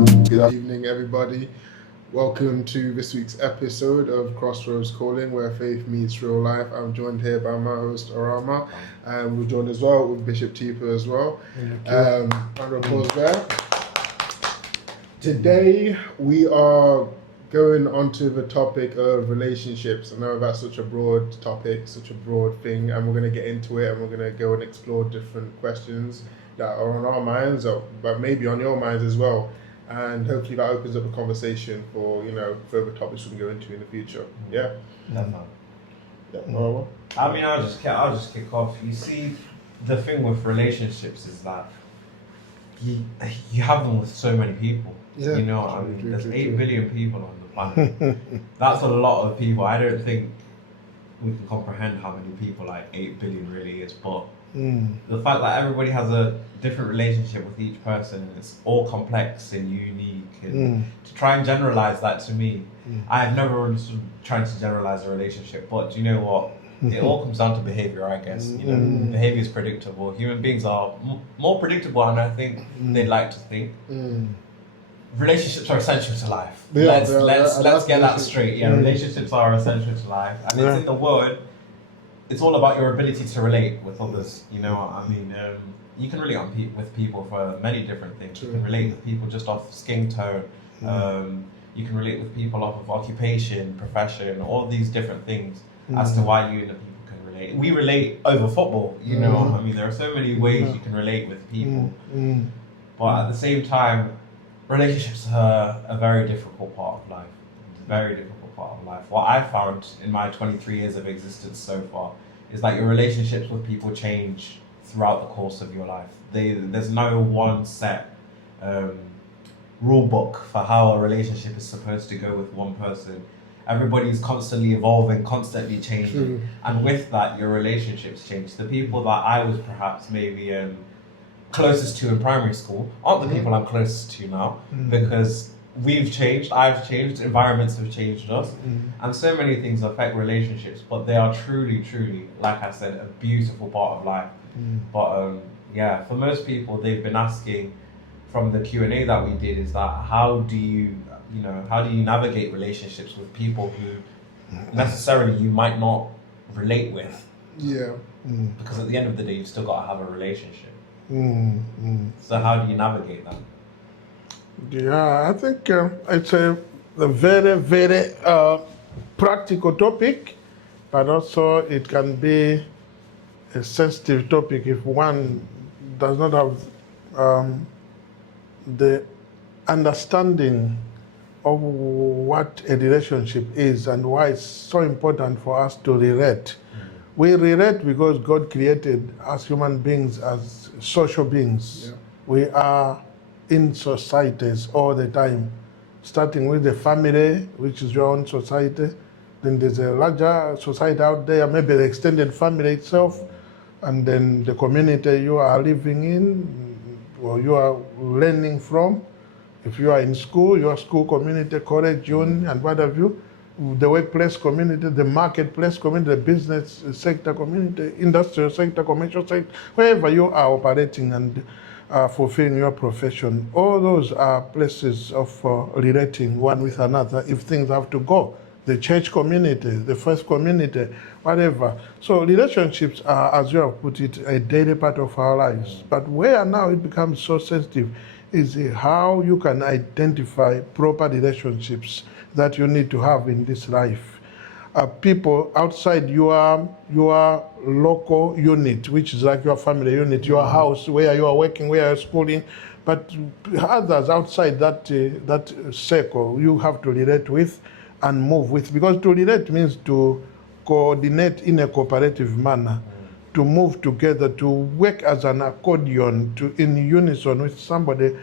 Good evening, everybody. Welcome to this week's episode of Crossroads Calling, where faith meets real life. I'm joined here by my host, Arama, and we're joined as well with Bishop Tipa as well. Round of applause there. Today, we are going onto the topic of relationships. I know that's such a broad topic, such a broad thing, and we're going to get into it, and we're going to go and explore different questions that are on our minds, but maybe on your minds as well. And hopefully that opens up a conversation for, further topics we can go into in the future. Yeah? No. I mean, I'll just kick off. You see, the thing with relationships is that you have them with so many people. Yeah. There's 8 billion people on the planet. That's a lot of people. I don't think we can comprehend how many people 8 billion really is, but the fact that everybody has a different relationship with each person, it's all complex and unique, and to try and generalize that, to me, I have never understood trying to generalize a relationship, but you know what? It all comes down to behavior, I guess. Behavior is predictable. Human beings are more predictable, and I think they'd like to think. Relationships are essential to life. Let's get that straight. Yeah, relationships are essential to life, and it's in the word. It's all about your ability to relate with others. You know what I mean? You can relate with people for many different things. You can relate with people just off skin tone. You can relate with people off of occupation, profession, all these different things as to why you and the people can relate. We relate over football. You know what I mean? There are so many ways you can relate with people. But at the same time, relationships are a very difficult part of life. Very difficult part of life. What I've found in my 23 years of existence so far is that your relationships with people change throughout the course of your life. There's no one set rule book for how a relationship is supposed to go with one person. Everybody's constantly evolving, constantly changing. And with that, your relationships change. The people that I was perhaps maybe closest to in primary school aren't the people I'm closest to now, because we've changed, I've changed, environments have changed us, and so many things affect relationships, but they are truly, truly, like I said, a beautiful part of life. But for most people, they've been asking from the Q&A that we did, is that how do you navigate relationships with people who necessarily you might not relate with? Yeah. Because at the end of the day, you've still got to have a relationship. So how do you navigate that? Yeah, I think it's a very, very practical topic, but also it can be a sensitive topic if one does not have the understanding of what a relationship is and why it's so important for us to relate. We relate because God created us human beings as social beings. Yeah. We are in societies all the time, starting with the family, which is your own society. Then there's a larger society out there, maybe the extended family itself, and then the community you are living in or you are learning from. If you are in school, your school community, college, uni, and what have you, the workplace community, the marketplace community, the business sector community, industrial sector, commercial sector, wherever you are operating and fulfilling your profession. All those are places of relating one with another if things have to go. The church community, the first community, whatever. So relationships are, as you have put it, a daily part of our lives. But where now it becomes so sensitive is how you can identify proper relationships that you need to have in this life. People outside your local unit, which is like your family unit, your house, where you are working, where you are schooling, but others outside that circle you have to relate with and move with, because to relate means to coordinate in a cooperative manner, to move together, to work as an accordion, in unison with somebody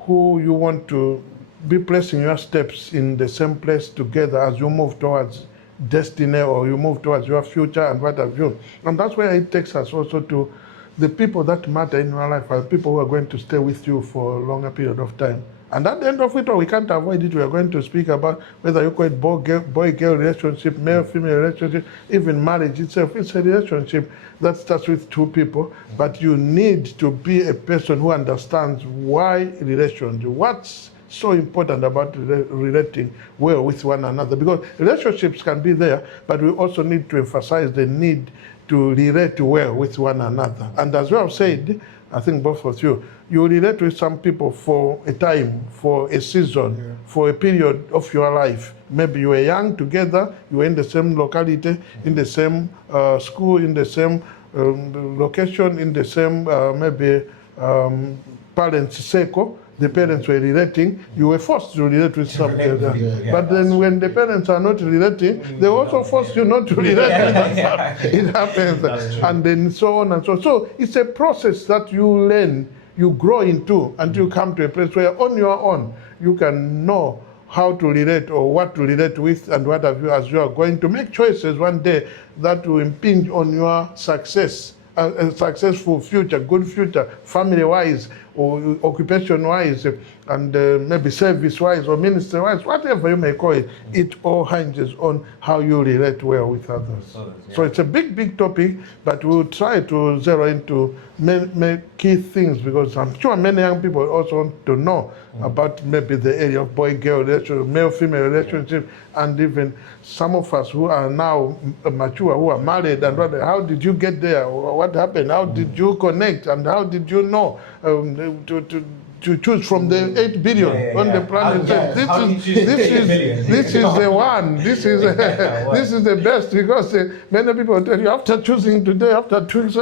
who you want to be placing your steps in the same place together as you move towards destiny or you move towards your future and what have you. And that's where it takes us also to the people that matter in your life are people who are going to stay with you for a longer period of time. And at the end of it all, we can't avoid it. We are going to speak about whether you call it boy-girl relationship, male-female relationship, even marriage itself. It's a relationship that starts with two people, but you need to be a person who understands why relations, what's so important about relating well with one another, because relationships can be there, but we also need to emphasize the need to relate well with one another. And as well said, I think both of you relate with some people for a time, for a season, for a period of your life. Maybe you were young together, you were in the same locality, in the same school, in the same location, in the same parents' circle. The parents were relating, you were forced to relate with somebody. But then when the parents are not relating, they also force you not to relate with them. It happens. And then so on and so on. So it's a process that you learn, you grow into, until you come to a place where on your own, you can know how to relate or what to relate with, and what have you, as you are going to make choices one day that will impinge on your success, a successful future, good future, family-wise, or occupation-wise, and maybe service-wise or ministry-wise, whatever you may call it. It all hinges on how you relate well with others. So it's a big, big topic, but we'll try to zero into many key things, because I'm sure many young people also want to know about maybe the area of boy-girl relationship, male-female relationship, and even some of us who are now mature, who are married, and how did you get there? What happened? How did you connect? And how did you know to choose from the 8 billion on the planet? This is the one. This is this is the best, because many people tell you after choosing today, after 2 weeks,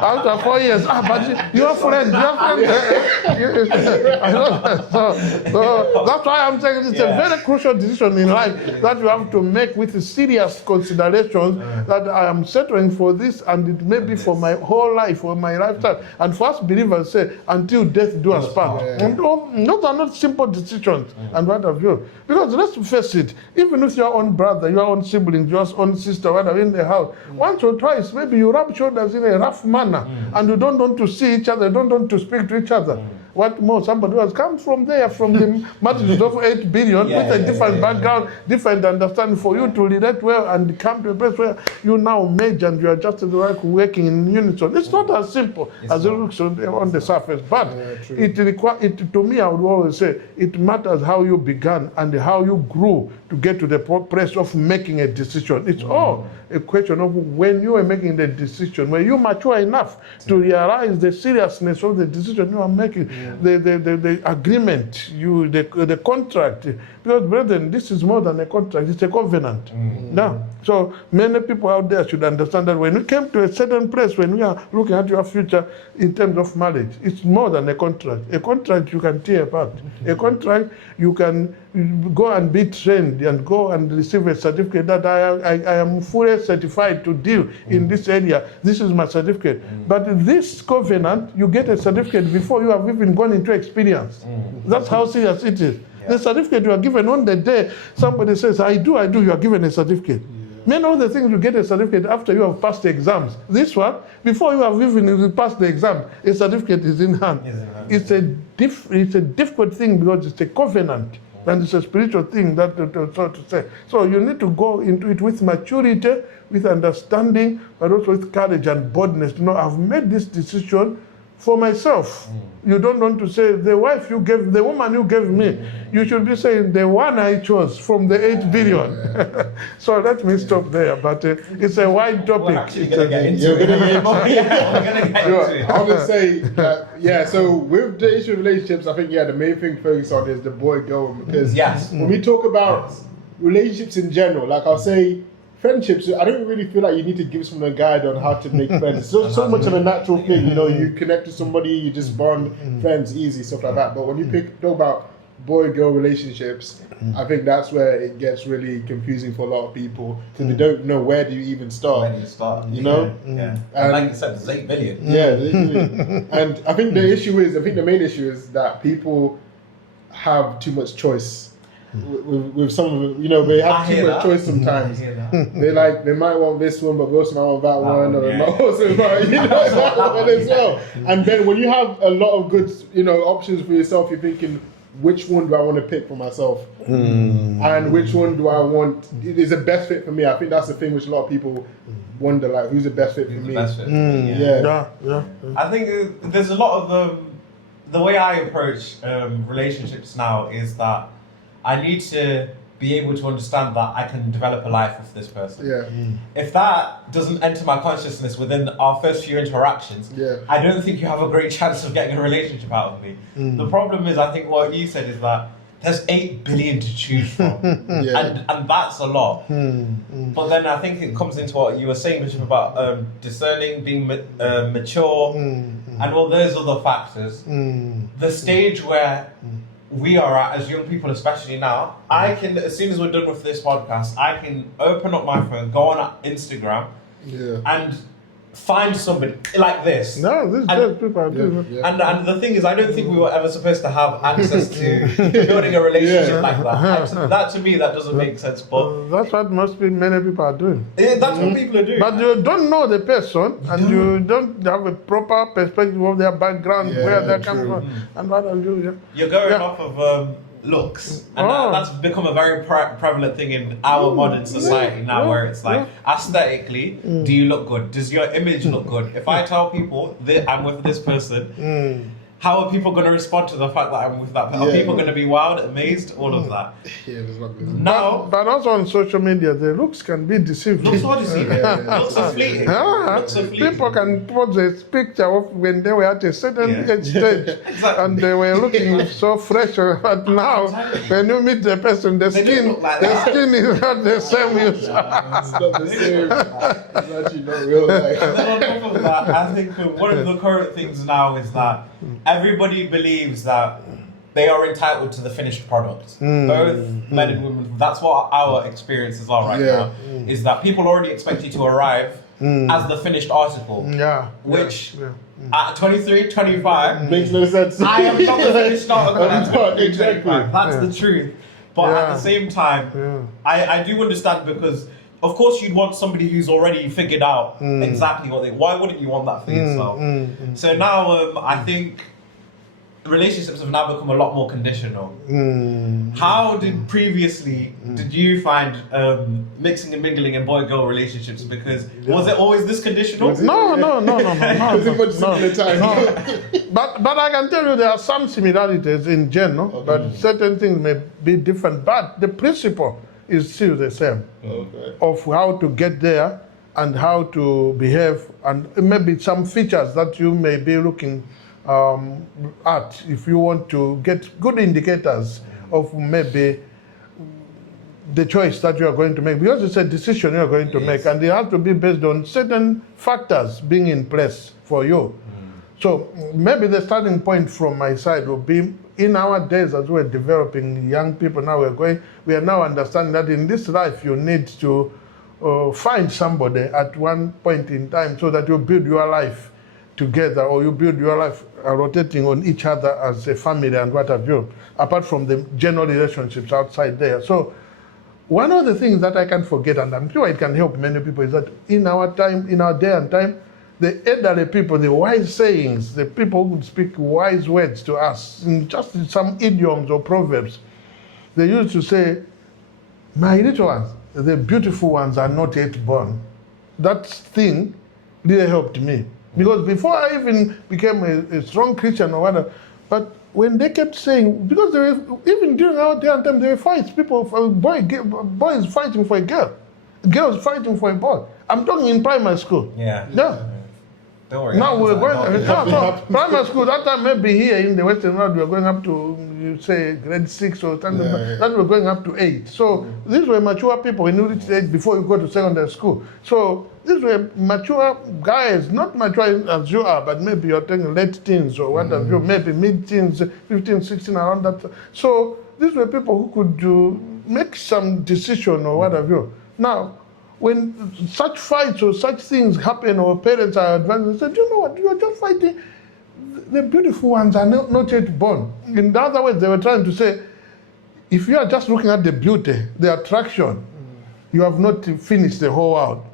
after 4 years, but your friend, so that's why I'm saying it's a very crucial decision in life that you have to make with serious considerations, that I am settling for this, and it may be for my whole life, for my lifetime. And for us believers say, until death do us part. And those are not simple decisions, and what have you. Because let's face it, even with your own brother, your own siblings, your own sister, whatever, in the house, once or twice, maybe you rub shoulders in a rough manner, and you don't want to see each other, don't want to speak to each other. What more? Somebody who has come from there, from the multitude of 8 billion, with a different background, different understanding, for you to relate well and come to a place where you now merge and you are just working in unison. It's not as simple as it looks on the surface, but to me, I would always say, it matters how you began and how you grew to get to the place of making a decision. It's all a question of when you are making the decision, when you mature enough to realize the seriousness of the decision you are making, the agreement, the contract. Because, brethren, this is more than a contract, it's a covenant. Now, so many people out there should understand that when we came to a certain place, when we are looking at your future in terms of marriage, it's more than a contract. A contract you can tear apart. A contract you can go and be trained and go and receive a certificate that I am fully certified to deal in this area. This is my certificate. But this covenant, you get a certificate before you have even gone into experience. That's how serious it is. The certificate you are given on the day somebody says, I do, you are given a certificate. Many of the things you get a certificate after you have passed the exams. This one, before you have even passed the exam, a certificate is in hand. It's a difficult thing, because it's a covenant. And it's a spiritual thing, that so to say. So you need to go into it with maturity, with understanding, but also with courage and boldness to know I've made this decision for myself. You don't want to say the woman you gave me. You should be saying the one I chose from the 8 billion. So let me stop there. But it's a wide topic. We're actually going to get into it. We're going to get into it. I would say that, so with the issue of relationships, I think, the main thing to focus on is the boy-girl. Because when we talk about relationships in general, like I'll say, friendships, I don't really feel like you need to give someone a guide on how to make friends. It's so much of a natural thing, you connect with somebody, you just bond, friends, easy, stuff like that. But when you talk about boy-girl relationships, I think that's where it gets really confusing for a lot of people, because they don't know where do you even start. Where do you start? And like you said, there's 8 billion. Yeah, literally. And I think the main issue is that people have too much choice. With some of them, they have too much choice sometimes. They might want this one, but they also might want that one, or they might also want that one as well. And then when you have a lot of good, options for yourself, you're thinking, which one do I want to pick for myself? And which one do I want is the best fit for me? I think that's the thing which a lot of people wonder, who's the best fit for me? Best fit for me? I think there's a lot of the way I approach relationships now is that I need to be able to understand that I can develop a life with this person. Yeah. If that doesn't enter my consciousness within our first few interactions, I don't think you have a great chance of getting a relationship out of me. The problem is, I think what you said is that there's 8 billion to choose from, and that's a lot. But then I think it comes into what you were saying, Bishop, about discerning, being mature, and all those other factors. The stage where we are at as young people, especially now, I can, as soon as we're done with this podcast, I can open up my phone, go on Instagram, and find somebody like this. No, this is just people are doing. And the thing is, I don't think we were ever supposed to have access to building a relationship like that. That to me, that doesn't make sense. But that's what many people are doing. That's what people are doing. But you don't know the person, and you don't have a proper perspective of their background, where they come from, and what have you. You're going off of looks, and that's become a very prevalent thing in our modern society now, where it's like, aesthetically, do you look good? Does your image look good? If I tell people that I'm with this person, how are people going to respond to the fact that I'm with that person? Are people going to be wild, amazed, all of that? There's not good. Now, but also on social media, the looks can be deceiving. looks are deceiving. Looks are fleeting. Looks are fleeting. People can post a picture of when they were at a certain age stage, and they were looking so fresh. But now, when you meet the person, the skin is not the same. It's not the same. It's actually not real life. And then on top of that, I think one of the current things now is that everybody believes that they are entitled to the finished product. Both men and women. That's what our experiences are right now. Is that people already expect you to arrive as the finished article. Which at 23, 25 makes no sense. I am not the finished article at 23, Exactly. 25. That's the truth. But at the same time, I do understand, because of course you'd want somebody who's already figured out exactly what they. Why wouldn't you want that for yourself? So now I think relationships have now become a lot more conditional. How did you find mixing and mingling in boy-girl relationships? Because was it always this conditional? No. But I can tell you there are some similarities in general, but certain things may be different. But the principle is still the same of how to get there and how to behave, and maybe some features that you may be looking at if you want to get good indicators of maybe the choice that you are going to make, because it's a decision you are going to make, and it has to be based on certain factors being in place for you. So maybe the starting point from my side will be, in our days as we're developing young people now, we are now understanding that in this life you need to find somebody at one point in time so that you build your life together, or you build your life rotating on each other as a family and what have you, apart from the general relationships outside there. So one of the things that I can't forget, and I'm sure it can help many people, is that in our time, in our day and time, the elderly people, the wise sayings, the people who would speak wise words to us, just in some idioms or proverbs, they used to say, my little ones, the beautiful ones are not yet born. That thing really helped me. Because before I even became a strong Christian or whatever, but when they kept saying, because there were, even during our day and time, there were fights, boys fighting for a girl, girls fighting for a boy. I'm talking in primary school. Don't worry. Now we're going, primary school, that time maybe here in the Western world, we're going up to, you say, grade 6 or something, that we're going up to 8. So these were mature people when you reach 8 before you go to secondary school. So these were mature guys, not mature as you are, but maybe you're taking late teens or what have you, maybe mid-teens, 15, 16, around that. So these were people who could make some decision or what have you. Now, when such fights or such things happen, or parents are advanced, they say, you know what, you're just fighting, the beautiful ones are not yet born. In other words, they were trying to say, if you are just looking at the beauty, the attraction, you have not finished the whole world.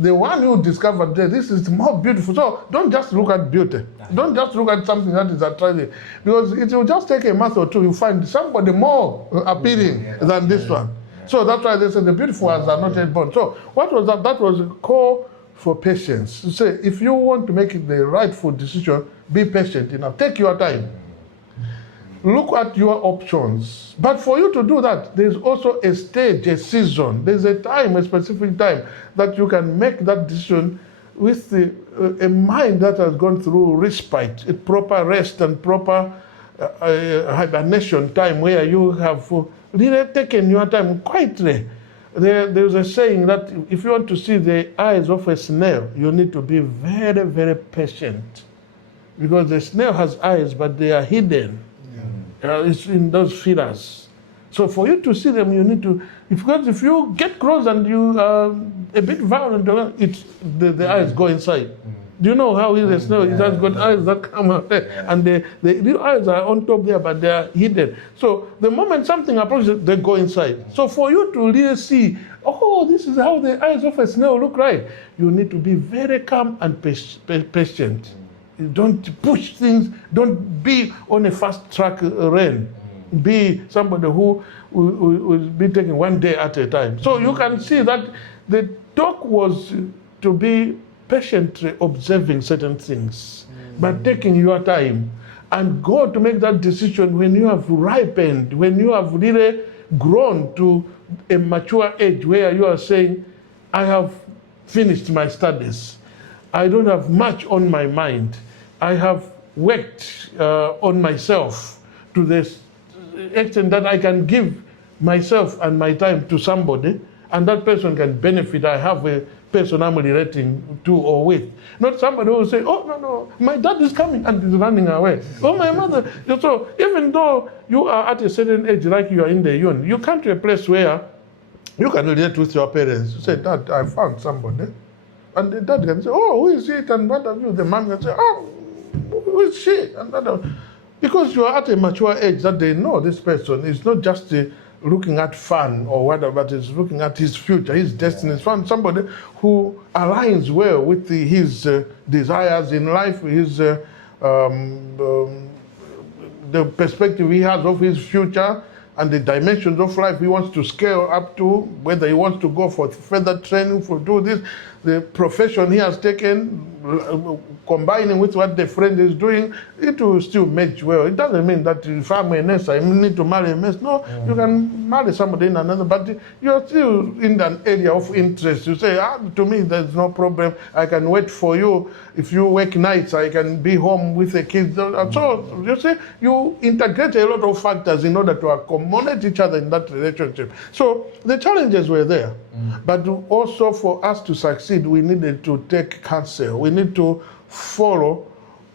The one who discovered that this is more beautiful. So don't just look at beauty. Don't just look at something that is attractive. Because it will just take a month or two, you find somebody more appealing than this one. So that's why they say the beautiful ones are not yet born. So what was that? That was a call for patience. To say, if you want to make it the rightful decision, be patient enough. Take your time. Look at your options. But for you to do that, there's also a stage, a season. There's a time, a specific time that you can make that decision with a mind that has gone through respite, a proper rest and proper hibernation time where you have really taken your time quietly. There's a saying that if you want to see the eyes of a snail, you need to be very, very patient. Because the snail has eyes, but they are hidden. It's in those feelers. So for you to see them, you need to, because if you get close and you are a bit violent, the eyes go inside. Do you know how is a snail? It has got eyes that come out there, and the eyes are on top there, but they are hidden. So the moment something approaches, they go inside. So for you to really see, oh, this is how the eyes of a snail look like, you need to be very calm and patient. Don't push things. Don't be on a fast track rein. Be somebody who will be taking one day at a time. So you can see that the talk was to be patiently observing certain things, but taking your time and go to make that decision when you have ripened, when you have really grown to a mature age where you are saying, I have finished my studies. I don't have much on my mind. I have worked on myself to this extent that I can give myself and my time to somebody, and that person can benefit. I have a person I'm relating to or with. Not somebody who will say, oh, no, my dad is coming and is running away. Oh, my mother. So even though you are at a certain age, like you are in the uni, you come to a place where you can relate with your parents. You say, Dad, I found somebody. And the dad can say, oh, who is it? And what have you? The mom can say, oh, who is she? And that, because you are at a mature age that they know this person is not just looking at fun or whatever, but is looking at his future, his destiny. It's somebody who aligns well with his desires in life, his the perspective he has of his future and the dimensions of life he wants to scale up to, whether he wants to go for further training, for do this, the profession he has taken, combining with what the friend is doing, it will still match well. It doesn't mean that if I'm a nurse, I need to marry a nurse. No, you can marry somebody in another, but you're still in an area of interest. You say, to me, there's no problem. I can wait for you. If you work nights, I can be home with the kids. So you see, you integrate a lot of factors in order to accommodate each other in that relationship. So the challenges were there. But also for us to succeed, we needed to take counsel. We need to follow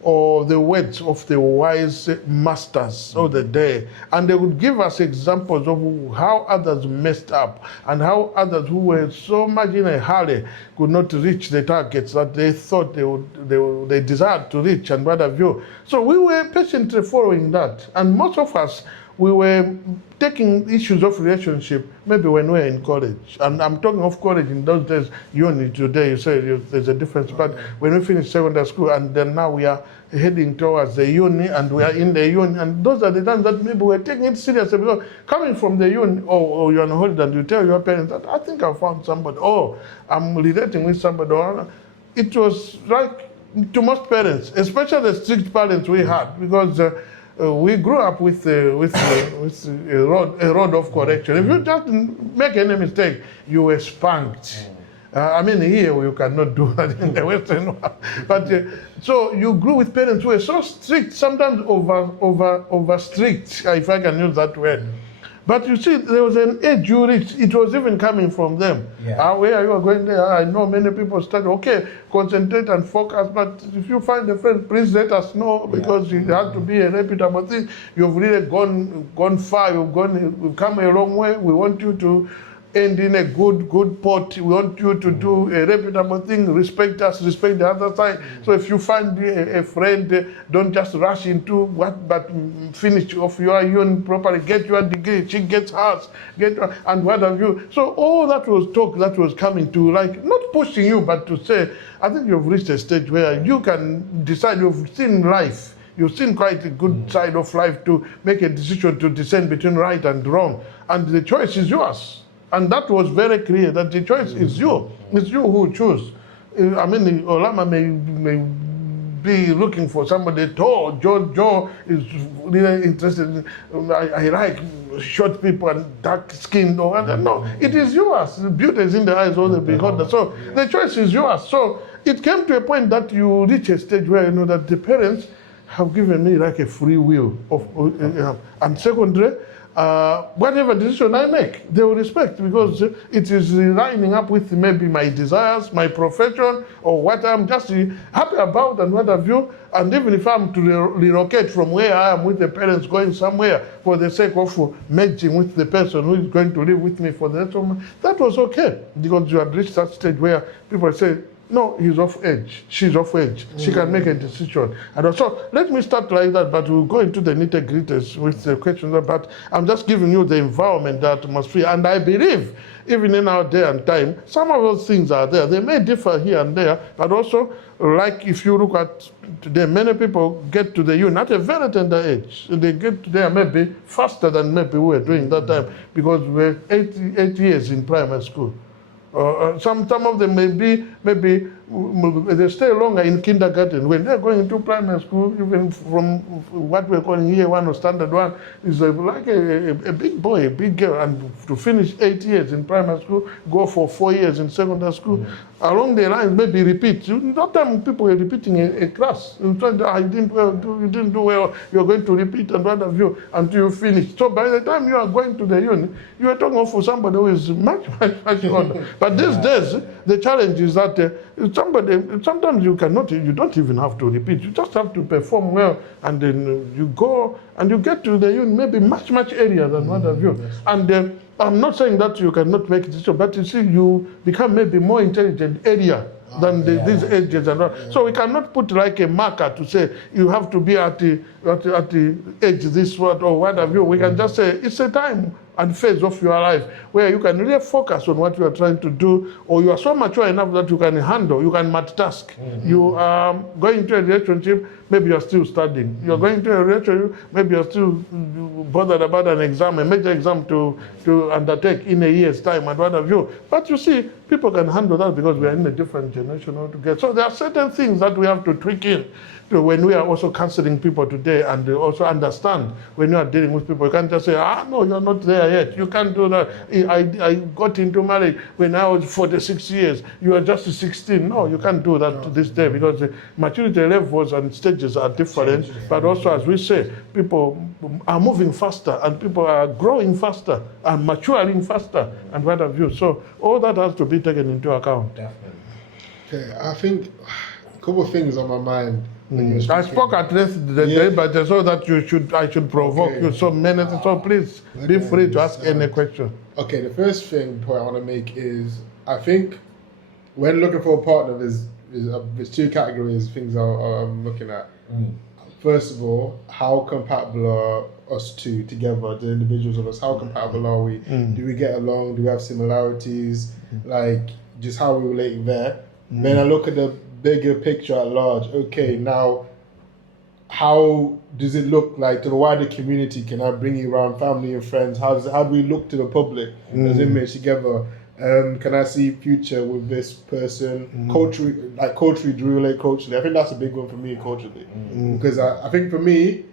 the words of the wise masters of the day. And they would give us examples of how others messed up and how others who were so much in a hurry could not reach the targets that they thought they desired to reach and what have you. So we were patiently following that. And most of us, we were taking issues of relationship maybe when we were in college. And I'm talking of college in those days. Uni today, you say there's a difference. But when we finished secondary school and then now we are heading towards the uni and we are in the uni, and those are the times that maybe we're taking it seriously. Because coming from the uni, or you're on holiday and you tell your parents that I think I found somebody, or I'm relating with somebody, or it was like to most parents, especially the strict parents we had, because we grew up with a rod of correction. If you just make any mistake, you were spanked. I mean, here you cannot do that in the Western world. But so you grew with parents who were so strict, sometimes over strict, if I can use that word. But you see, there was an age you reached, it was even coming from them. Yeah. Where you are going there, I know many people study, okay, concentrate and focus, but if you find a friend, please let us know, because it has to be a reputable thing. You've really gone far, you've come a long way. We want you to end in a good pot. We want you to do a reputable thing, respect us, respect the other side. So if you find a friend, don't just rush into but finish off your union properly, get your degree, she gets hers, and what have you. So all that was talk that was coming to, like, not pushing you, but to say, I think you've reached a stage where you can decide, you've seen life. You've seen quite a good side of life to make a decision to discern between right and wrong. And the choice is yours. And that was very clear, that the choice is you. It's you who choose. I mean, Olama may be looking for somebody tall. Joe is really interested in, I like short people and dark skinned. No, it is yours. Beauty is in the eyes of the beholder. So the choice is yours. So it came to a point that you reach a stage where you know that the parents have given me like a free will and secondly, whatever decision I make, they will respect because it is lining up with maybe my desires, my profession, or what I'm just happy about and what have you. And even if I'm to relocate from where I am with the parents going somewhere for the sake of merging with the person who is going to live with me for the rest of my life, that was okay because you had reached that stage where people say, no, he's of age. She's of age. She can make a decision. And so let me start like that, but we'll go into the nitty-gritties with the questions. But I'm just giving you the environment, the atmosphere. And I believe, even in our day and time, some of those things are there. They may differ here and there, but also, like if you look at today, many people get to the union at a very tender age. They get there maybe faster than maybe we were doing that time because we're 8 years in primary school. Some of them maybe they stay longer in kindergarten. When they're going into primary school, even from what we're calling year one or standard one, is like a big boy, a big girl. And to finish 8 years in primary school, go for 4 years in secondary school, along the lines maybe repeat. That time people are repeating a class. You didn't do well, you're going to repeat and what have you until you finish. So by the time you are going to the uni, you are talking for somebody who is much older. But these days, the challenge is that sometimes you don't even have to repeat. You just have to perform well, and then you go and you get to the uni maybe much earlier than what have you. And I'm not saying that you cannot make a decision, but you see, you become maybe more intelligent earlier than these ages and all. So we cannot put like a marker to say you have to be at the age this what or what have you. We can just say it's a time and phase of your life where you can really focus on what you are trying to do, or you are so mature enough that you can handle, you can multitask. You are going into a relationship, maybe you're still studying. You're going into a relationship, maybe you're still bothered about an exam, a major exam to undertake in a year's time and what have you. But you see, people can handle that because we are in a different generation altogether. So there are certain things that we have to tweak in when we are also counseling people today, and also understand when you are dealing with people. You can't just say, no, you're not there yet. You can't do that. I got into marriage when I was 46 years. You are just 16. No, you can't do that to this day because the maturity levels and stages are different. But also, as we say, people are moving faster and people are growing faster and maturing faster and what have you. So all that has to be taken into account. Definitely. Okay, I think a couple of things on my mind. I spoke at length the day, but so that I should provoke you so many. So please be free to ask any question. Okay, the first point I want to make is I think when looking for a partner, there's two categories things I'm looking at. First of all, how compatible are us two together, the individuals of us? How compatible are we? Do we get along? Do we have similarities? Like just how we relate there. Then I look at the bigger picture at large. Okay, now how does it look like to the wider community? Can I bring you around family and friends? How do we look to the public as inmates together? Can I see future with this person? Culturally, do we relate culturally? I think that's a big one for me culturally. Because I think for me,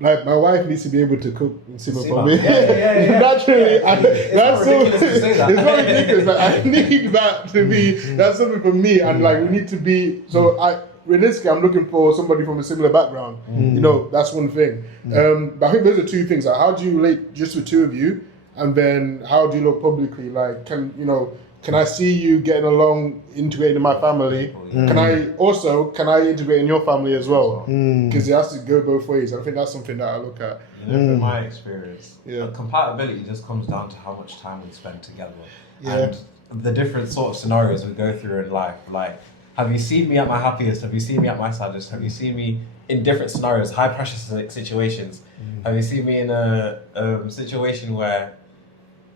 like my wife needs to be able to cook and simmer for me. Naturally, that's so ridiculous to say that. It's not ridiculous. Like, I need that to be. That's something for me, and like we need to be. So realistically, I'm looking for somebody from a similar background. You know, that's one thing. But I think those are two things. Like, how do you relate just the two of you, and then how do you look publicly? Like, can I see you getting along, integrating in my family? Can I integrate in your family as well? Because it has to go both ways. I think that's something that I look at. From my experience, compatibility just comes down to how much time we spend together and the different sort of scenarios we go through in life. Like, have you seen me at my happiest? Have you seen me at my saddest? Have you seen me in different scenarios, high pressure situations? Have you seen me in a situation where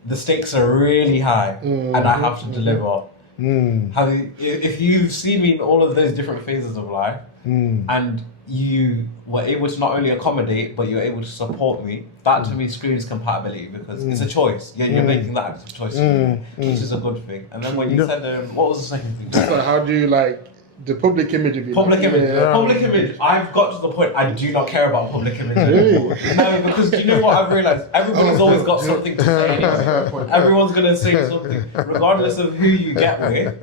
the stakes are really high and I have to deliver? If you've seen me in all of those different phases of life and you were able to not only accommodate but you're able to support me, that to me screams compatibility because it's a choice. You're making that active choice, which is a good thing. And then when you said, what was the second thing? Just like how do you like The public image of you. Public image. Yeah. Public image. I've got to the point I do not care about public image Really? anymore. No, because do you know what I've realised? Everybody's always got something to say anyway. Everyone's going to say something. Regardless of who you get with,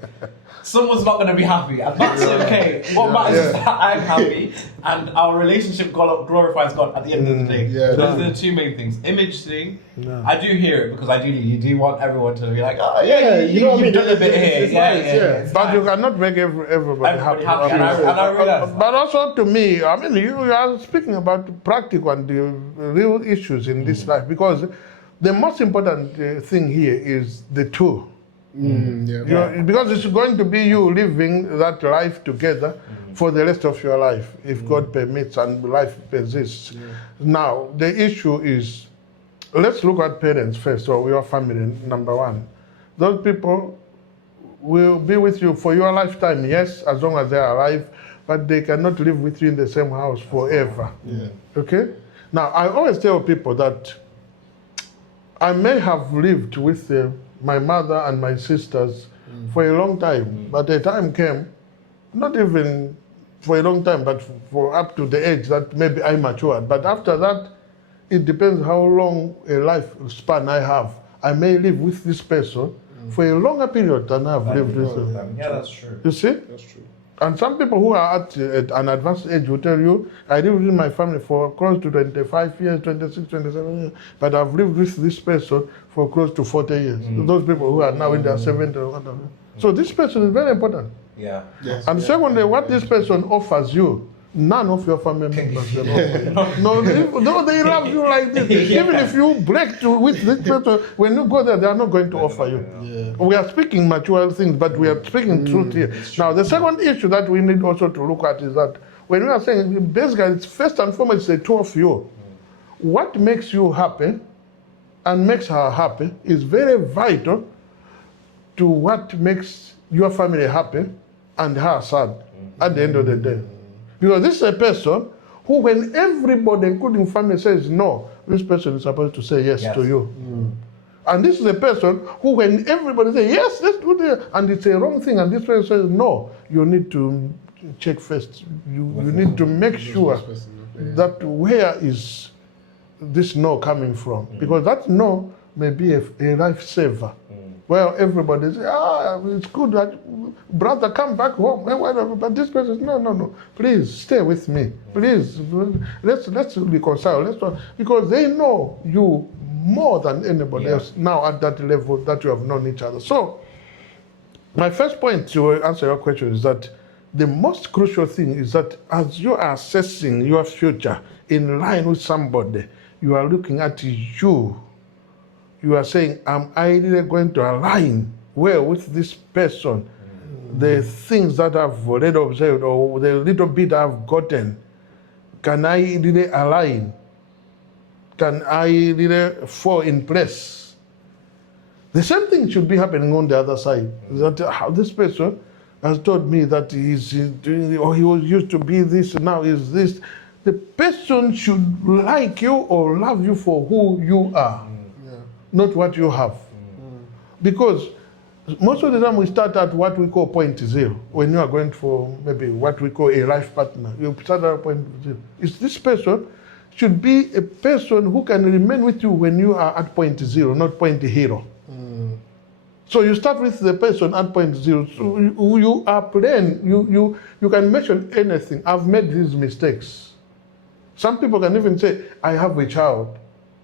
someone's not going to be happy. And that's okay. What matters is that I'm happy and our relationship glorifies God at the end of the day. Yeah. Those are the two main things. Image thing, Yeah. I do hear it because ideally you do want everyone to be like, oh Yeah, you know what I mean? you've done a bit here. It's Yeah, nice, yeah. yeah. But you cannot make everybody happy. happy. And I realize that. But also to me, I mean, you are speaking about practical and the real issues in this life, because the most important thing here is the two. Because it's going to be you living that life together for the rest of your life, if God permits and life persists. Now, the issue is, let's look at parents first, or your family, number one. Those people will be with you for your lifetime, yes, as long as they are alive, but they cannot live with you in the same house forever. Okay? Now, I always tell people that I may have lived with my mother and my sisters for a long time, but the time came, not even for a long time, but for up to the age that maybe I matured. But after that, it depends how long a life span I have. I may live with this person for a longer period than I've lived with them. Yeah, that's true. You see? That's true. And some people who are at an advanced age will tell you, I lived with my family for close to 25 years, 26, 27 years, but I've lived with this person for close to 40 years. Those people who are now in their 70s or whatever. So this person is very important. Yeah. Yes. And secondly, what this person offers you, none of your family members can offer you. No, they love you like this. Even if you break with this person, when you go there, they are not going to offer you. We are speaking mature things, but we are speaking truth here. Now, the second issue that we need also to look at is that when we are saying, basically, it's first and foremost, the two of you. What makes you happy and makes her happy is very vital to what makes your family happy and her sad at the end of the day. Because this is a person who, when everybody, including family, says no, this person is supposed to say yes to you. And this is a person who, when everybody says yes, let's do this, and it's a wrong thing, and this person says no, you need to check first. You need to make sure that where is this no coming from? Because that no may be a lifesaver. Well, everybody says, it's good that brother come back home, whatever. But this person says, no, please stay with me. Please, let's reconcile. Let's talk. Because they know you more than anybody else now at that level that you have known each other. So, my first point to answer your question is that the most crucial thing is that as you are assessing your future in line with somebody, you are looking at you. You are saying, am I really going to align well with this person? The things that I've already observed or the little bit I've gotten, can I really align? Can I really fall in place? The same thing should be happening on the other side. That how this person has told me that he's doing, or he was used to be this, now is this. The person should like you or love you for who you are, not what you have. Because most of the time we start at what we call point zero. When you are going for maybe what we call a life partner, you start at point zero. Is this person should be a person who can remain with you when you are at point zero, not point hero. So you start with the person at point zero. So you are playing. You can mention anything. I've made these mistakes. Some people can even say, I have a child.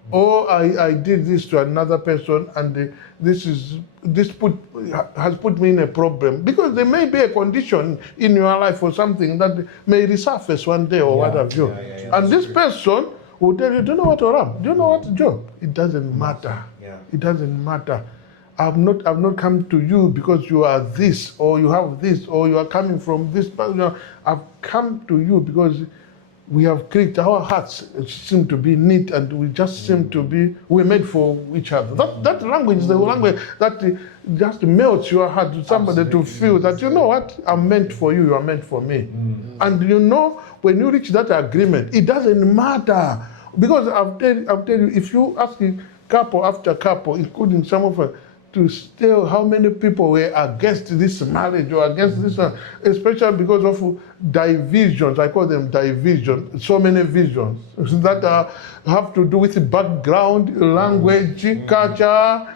Or I did this to another person, and this has put me in a problem. Because there may be a condition in your life or something that may resurface one day or what have you. And this person will tell you, do you know what, Oram? Do you know what, Joe? It doesn't matter. It doesn't matter. I've not come to you because you are this, or you have this, or you are coming from this. I've come to you because we have created, our hearts seem to be neat, and we just seem to be, we're made for each other. That language is the language that just melts your heart to somebody to feel that, you know what, I'm meant for you, you are meant for me. And you know, when you reach that agreement, it doesn't matter. Because I'll tell you, if you ask couple after couple, including some of us, to tell how many people were against this marriage or against this one, especially because of divisions. I call them divisions. So many visions that have to do with background, language, culture,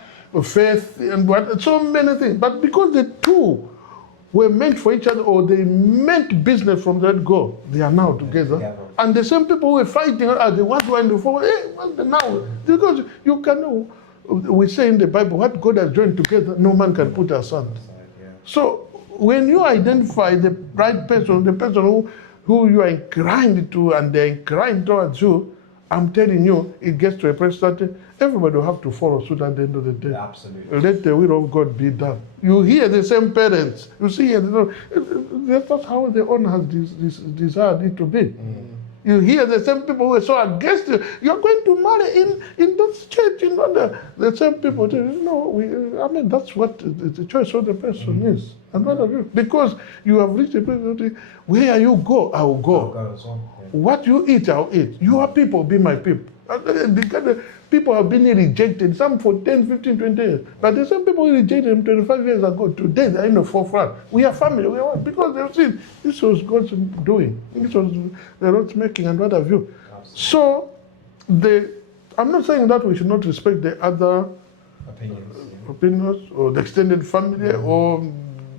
faith, and what, so many things. But because the two were meant for each other, or they meant business from that go, they are now together. And the same people who were fighting are the ones who are in the forward. Hey, what's the now? Because you can, we say in the Bible, what God has joined together, no man can put asunder. So when you identify the right person, the person who you are inclined to, and they're inclined towards you, I'm telling you, it gets to a place that everybody will have to follow suit at the end of the day. Absolutely. Let the will of God be done. You hear the same parents. You see, that's not how the owner has desired it to be. You hear the same people who are so against you. You're going to marry in this church, the same people. I mean, that's what the choice of the person is. And not of you. Because you have reached a place where you go, I will go. I'll go as well. What you eat, I'll eat. Your people be my people. The kind of people have been rejected, some for 10, 15, 20 years. But the same people who rejected them 25 years ago, today they're in the forefront. We are family, we are one. Because they've seen this was God's doing. This was the Lord's making, and what have you. Absolutely. So, I'm not saying that we should not respect the other opinions or the extended family or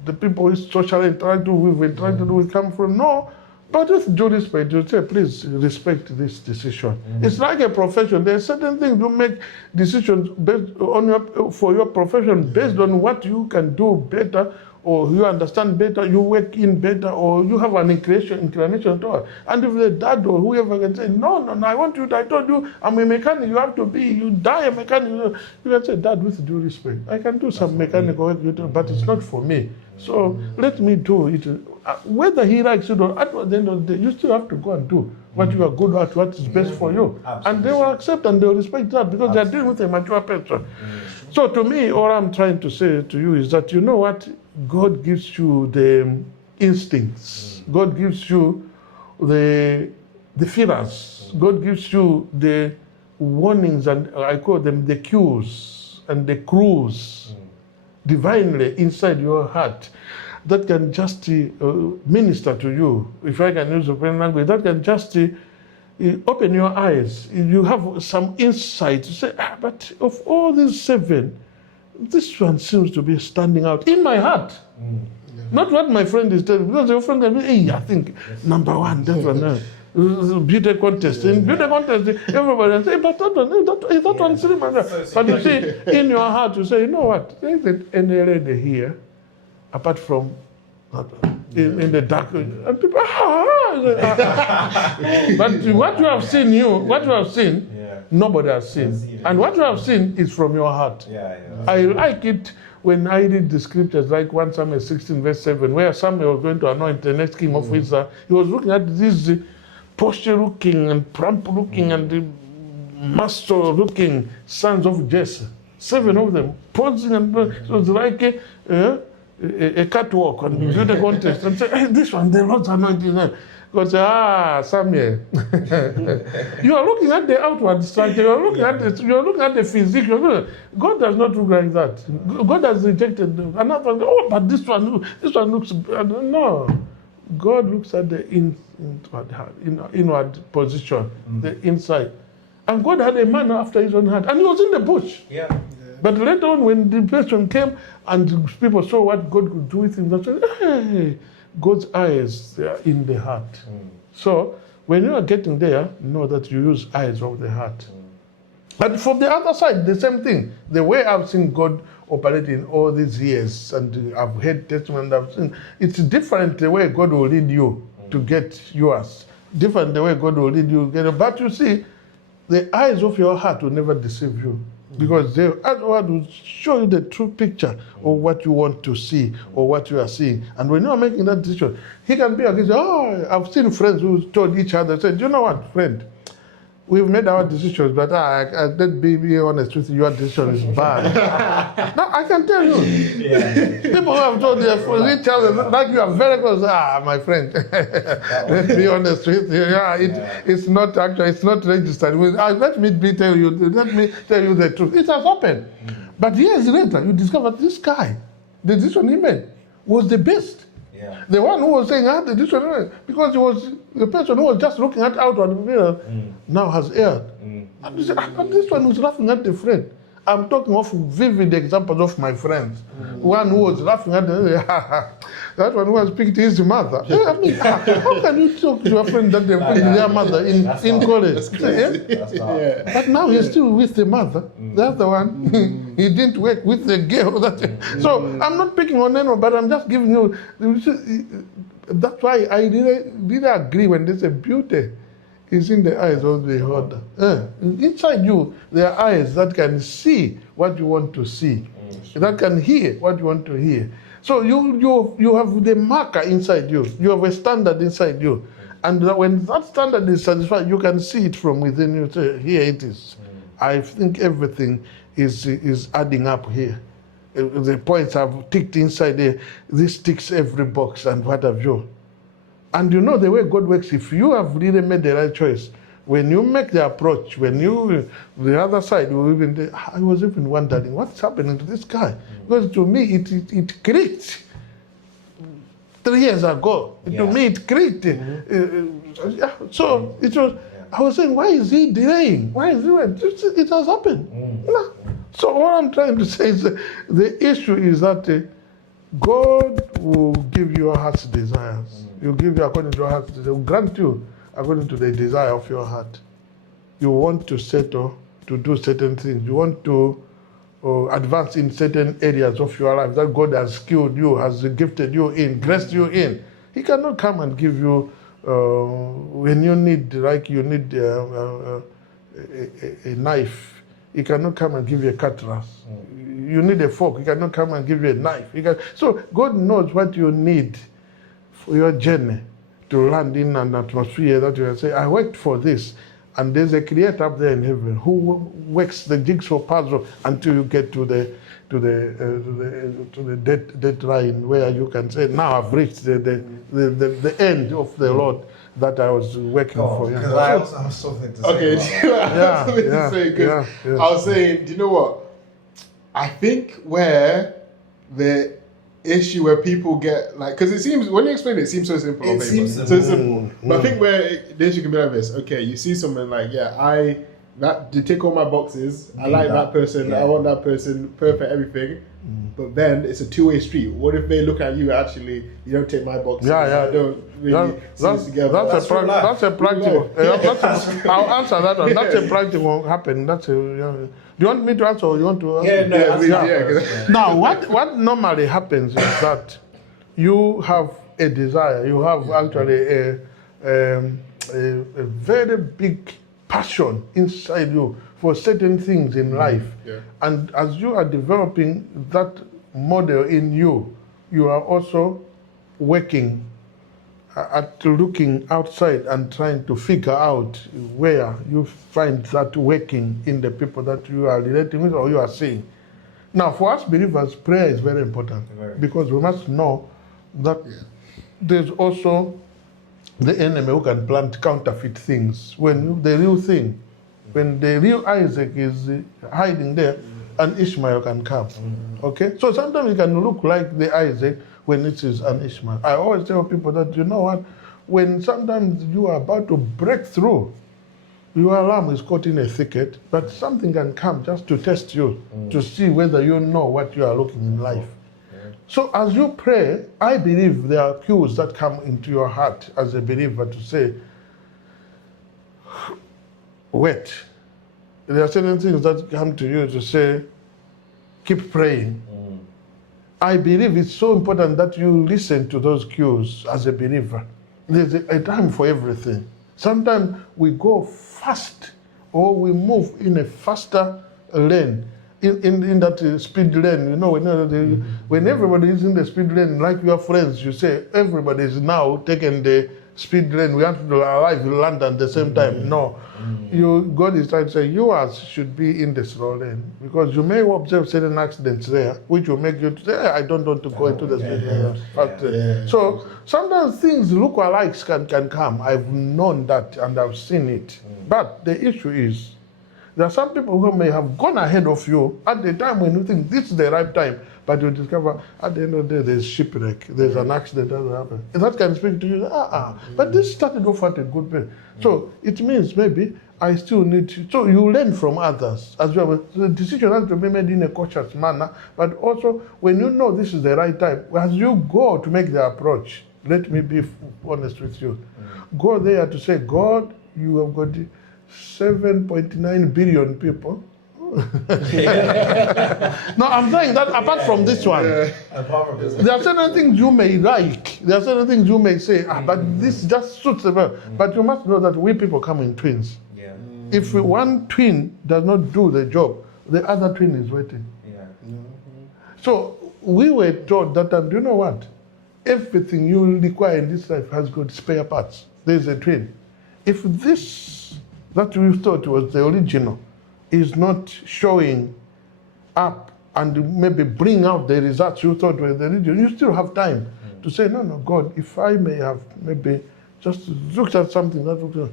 the people who socially interacted with, interacted with, come from. No. But with due respect, you say, please respect this decision. It's like a profession. There are certain things you make decisions based on for your profession based on what you can do better, or you understand better, you work in better, or you have an inclination toward. And if the dad or whoever can say, no, I want you, I told you, I'm a mechanic, you have to be, you die a mechanic. You can say, Dad, with due respect, I can do some mechanical work, but it's not for me. So let me do it. Whether he likes it or not, at the end of the day, you still have to go and do what you are good at, what is best for you. Absolutely. And they will accept and they will respect that because they are dealing with a mature person. So to me, all I'm trying to say to you is that, you know what? God gives you the instincts. God gives you the feelers. God gives you the warnings, and I call them the cues and the clues divinely inside your heart that can just minister to you. If I can use the plain language, that can just open your eyes. You have some insight to say, but of all these 7, this one seems to be standing out in my heart. Not what my friend is telling, because your friend can be, hey, I think number 1, that one. Beauty contest. In beauty contest, everybody will say, but that one's slim. But you see, in your heart, you say, you know what? There isn't any lady here, apart from in the dark. And people, but what you have seen, nobody has seen. And what you have seen is from your heart. I like it when I read the scriptures, like 1 Samuel 16, verse 7, where Samuel was going to anoint the next king of Israel. He was looking at these posture looking and plump looking and the master looking sons of Jesse. 7 of them posing, and it was like a catwalk and beauty contest. And say, hey, this one, the Lord's anointing. God said, Samuel, you are looking at the outward structure, you are looking at the physique. God does not look like that. God has rejected them. Another one, but this one looks, no. God looks at the inward position, the inside. And God had a man after his own heart, and he was in the bush. But later on, when the person came and people saw what God could do with him, they said, hey, God's eyes, they are in the heart. So when you are getting there, know that you use eyes of the heart. But from the other side, the same thing. The way I've seen God operating all these years, and I've heard testimony, I've seen, it's different the way God will lead you to get yours. Different the way God will lead you to get it. But you see, the eyes of your heart will never deceive you. Because the outward will show you the true picture of what you want to see or what you are seeing. And when you are making that decision, he can be against, I've seen friends who told each other, said, you know what, friend, we've made our decisions, but let's be honest with you, your decision is bad. No, I can tell you. People who have told each other, like you are very close, my friend, let's be honest with you. It's not actually, it's not registered. Let me tell you the truth. It has happened. But years later, you discover this guy, the decision he made, was the best. Yeah. The one who was saying, the decision he made, because he was the person who was just looking at outward mirror, now has erred. And you say, but this one was laughing at the friend. I'm talking of vivid examples of my friends. One who was laughing at that one who was speaking to his mother. I mean, how can you talk to your friend that they're putting their mother in college? Yeah? But now he's still with the mother. The other one, he didn't work with the girl. So I'm not picking on anyone, but I'm just giving you. That's why I really agree when they say beauty is in the eyes of the beholder. Inside you, there are eyes that can see what you want to see, that can hear what you want to hear. So you have the marker inside you. You have a standard inside you. And when that standard is satisfied, you can see it from within you. Say, here it is. I think everything is adding up here. The points I've ticked inside there, this ticks every box and what have you. And you know the way God works, if you have really made the right choice, when you make the approach, the other side, I was even wondering, what's happening to this guy? Because to me, it clicked 3 years ago. Yeah. To me, it clicked. So it was, I was saying, why is he delaying? Why is he? It has happened. So what I'm trying to say is the issue is that God will give you your heart's desires. He'll give you according to your heart's desire. He'll grant you according to the desire of your heart. You want to settle, to do certain things. You want to advance in certain areas of your life that God has skilled you, has gifted you in, graced you in. He cannot come and give you when you need, like you need a knife. He cannot come and give you a cutlass. You need a fork. He cannot come and give you a knife. So God knows what you need for your journey to land in an atmosphere that you can say, I worked for this. And there's a creator up there in heaven who works the jigsaw puzzle until you get to the deadline where you can say, now I've reached the end of the Lord that I was working for. Because I also have something to say. Okay, I was saying, do you know what? I think where the issue where people get like, because it seems, when you explain it, it seems so simple. It seems simple. But I think where the issue can be like this, okay, you see someone like, they tick all my boxes, I like that person, I want that person, perfect everything. But then it's a two-way street. What if they look at you, actually, you don't take my boxes, I don't really see this together. That's a practical. I'll answer that one. That's a practical happen. Do you want me to answer or you want to answer? Now, what normally happens is that you have a desire. You have actually a very big passion inside you for certain things in life. And as you are developing that model in you, you are also working at looking outside and trying to figure out where you find that working in the people that you are relating with or you are seeing. Now, for us believers, prayer is very important because we must know that there's also the enemy who can plant counterfeit things. When the real thing, when the real Isaac is hiding there, an Ishmael can come. Okay? So sometimes it can look like the Isaac when it is an Ishmael. I always tell people that, you know what, when sometimes you are about to break through, your lamb is caught in a thicket, but something can come just to test you, to see whether you know what you are looking in life. So as you pray, I believe there are cues that come into your heart as a believer to say, wait. There are certain things that come to you to say, keep praying. I believe it's so important that you listen to those cues as a believer. There's a time for everything. Sometimes we go fast or we move in a faster lane, in that speed lane. You know, when everybody is in the speed lane, like your friends, you say everybody is now taking the speed lane. We have to arrive in London at the same time. No. God is trying to say yours should be in the slow lane because you may observe certain accidents there, which will make you to say, I don't want to go into the speed lane. So sometimes things look-alikes can come. I've known that and I've seen it. But the issue is There are some people who may have gone ahead of you at the time when you think this is the right time, but you discover at the end of the day there's shipwreck, there's an accident that happen. And that can speak to you, but this started off at a good pace. So it means maybe I still need to, so you learn from others as well. The decision has to be made in a cautious manner, but also when you know this is the right time, as you go to make the approach, let me be honest with you. Go there to say, God, you have got 7.9 billion people. No, I'm saying that apart from this one, there are certain things you may like, there are certain things you may say, but this just suits the well. But you must know that we people come in twins. Yeah. If one twin does not do the job, the other twin is waiting. Yeah. So we were taught that, and do you know what? Everything you require in this life has got spare parts. There's a twin. If this that we thought was the original is not showing up and maybe bring out the results you thought were the original, you still have time to say, no, God, if I may have maybe just looked at something that would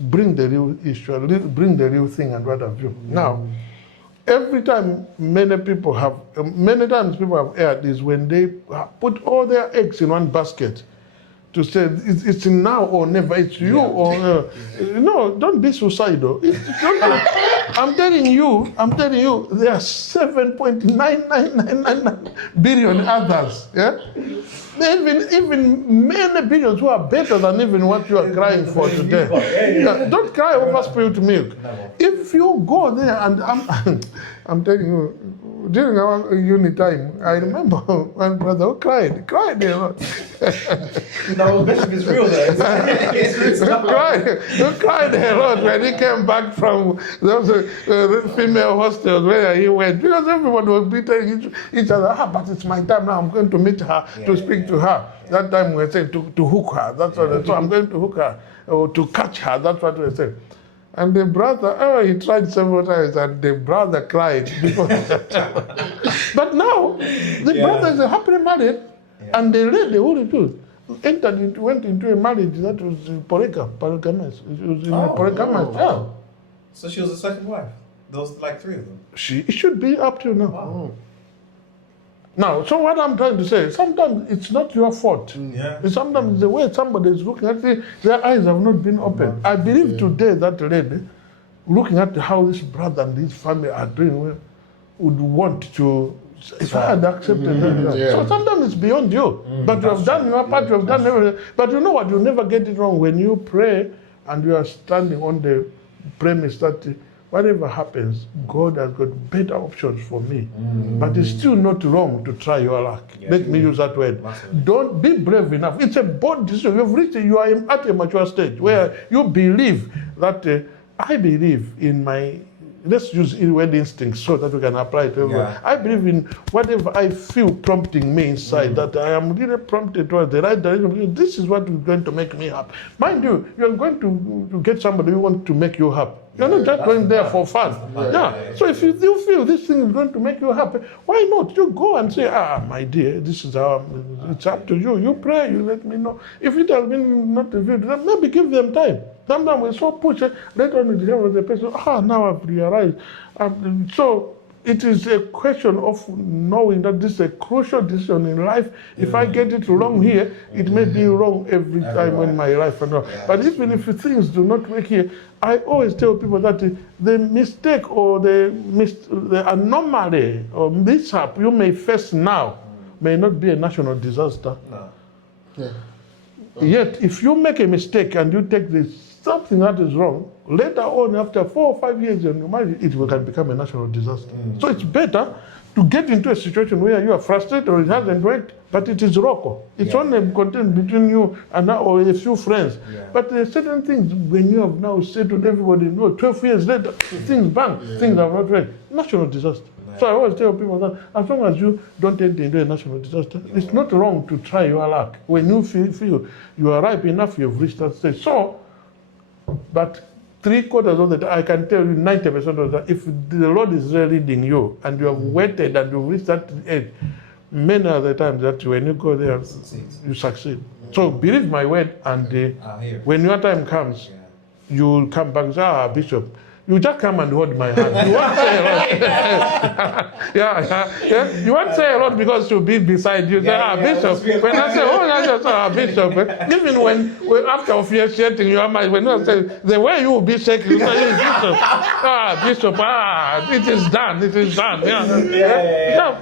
bring the real issue, bring the real thing and what have you. Now, every time many times people have erred is when they put all their eggs in one basket to say it's now or never, it's you or no, don't be suicidal. I'm telling you, there are 7.99999 billion others. Yeah, even many billions who are better than even what you are crying for today. Yeah, don't cry over spilled milk. If you go there, and I'm telling you, during our uni time, I remember one brother who cried a lot. No, Bishop is real though. He cried a lot when he came back from those female hostels where he went, because everyone was beating each other. But it's my time now. I'm going to meet her, to speak to her. That time we were saying to hook her. That's what. So I'm going to hook her or to catch her. That's what we were saying. And the brother, he tried several times, and the brother cried. But now, the brother is happily married, and the lady who went into a marriage that was polygamous. It was polygamous. Yeah. So she was the second wife. There was like 3 of them. It should be up to now. Wow. Now, so what I'm trying to say, sometimes it's not your fault. Yeah. Sometimes the way somebody is looking at it, their eyes have not been opened. I believe today that lady, looking at how this brother and his family are doing well, would want to, if I had accepted her. So sometimes it's beyond you. But you have done your part, you have done everything. But you know what, you never get it wrong when you pray and you are standing on the premise that whatever happens, God has got better options for me. But it's still not wrong to try your luck. Let me use that word. Don't be brave enough. It's a bold decision. You are at a mature stage where you believe that I believe in my, let's use word instinct so that we can apply it to everyone. I believe in whatever I feel prompting me inside, that I am really prompted towards the right direction. This is what is going to make me happy. Mind you, you're going to get somebody who wants to make you happy. You're not just going there for fun. So if you do feel this thing is going to make you happy, why not? You go and say, my dear, this is it's up to you. You pray, you let me know. If it has been not revealed, then maybe give them time. Sometimes we so push it, later on the person, now I've realized. So it is a question of knowing that this is a crucial decision in life. If I get it wrong here, it may be wrong every time in my life. But even if things do not work here, I always tell people that the mistake or the anomaly or mishap you may face now may not be a national disaster. No. Yet, if you make a mistake and you take something that is wrong, later on, after 4 or 5 years in your marriage, it can become a national disaster. So it's better to get into a situation where you are frustrated or it hasn't worked, but it is local. It's only contained between you and or a few friends. But there are certain things, when you have now settled, everybody knows, 12 years later, things things have not worked. National disaster. So I always tell people that as long as you don't enter into a national disaster, it's not wrong to try your luck. When you feel you are ripe enough, you've reached that stage. So, but 3/4 of the time, I can tell you 90% of the time, if the Lord is really leading you and you have waited and you reach that age, many of the times that when you go there, you succeed. So believe my word, and when your time comes, you will come back and say, Bishop, You just come and hold my hand. You won't say a lot. Yeah. You won't say a lot because she'll be beside you. Say, Bishop. When I say, Bishop. Even when after officiating, your mind, when I say, the way you will be shaking, you say, Bishop. It is done.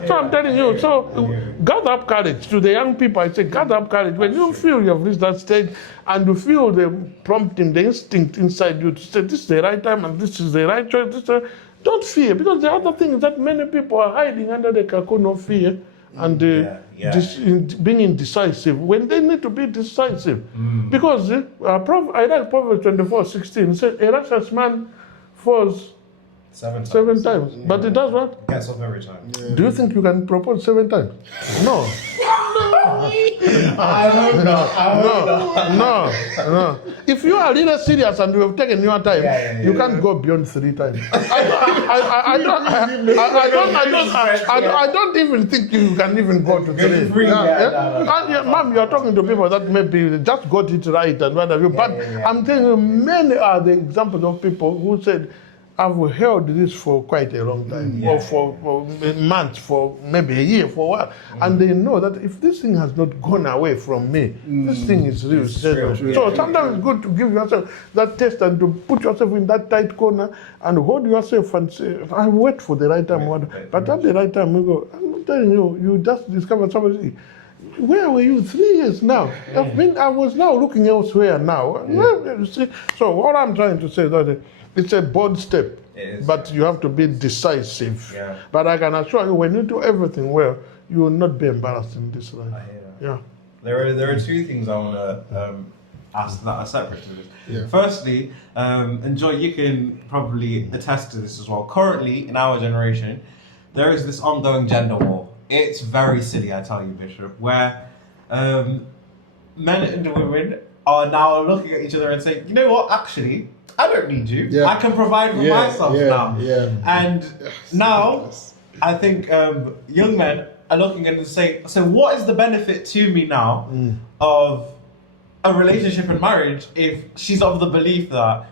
So I'm telling you, gather up courage. To the young people, I say, gather up courage. When you feel you have reached that stage and you feel the prompting, the instinct inside you to say, this is the right time and this is the right choice, don't fear. Because the other thing is that many people are hiding under the cocoon of fear and being indecisive when they need to be decisive. Because I like Proverbs 24:16, it says, a righteous man falls 7 times. But it does what? Gets up every time. Yeah. Do you think you can propose 7 times? No. I hope not. No. If you are really serious and you have taken your time, you can't go beyond 3 times. I don't even think you can even go to 3. Ma'am, you are talking to people that maybe just got it right and what have you. But I'm telling you, many are the examples of people who said, I've held this for quite a long time, or for months, for maybe a year, for a while. And they know that if this thing has not gone away from me, this thing is real. So sometimes it's good to give yourself that test and to put yourself in that tight corner and hold yourself and say, I wait for the right time. But at the right time, we go, I'm telling you, you just discover somebody. Where were you 3 years now? I was now looking elsewhere now. You see? So what I'm trying to say is that it's a bold step, but you have to be decisive. Yeah. But I can assure you, when you do everything well, you will not be embarrassed in this life. I hear that. Yeah. There are 2 things I want to ask that are separate to this. Yeah. Firstly, and Joy, you can probably attest to this as well. Currently, in our generation, there is this ongoing gender war. It's very silly, I tell you, Bishop, where men and women are now looking at each other and saying, you know what, actually, I don't need you. Yeah. I can provide for myself now. Yeah. And now, I think young men are looking at it and saying, so what is the benefit to me now of a relationship and marriage if she's of the belief that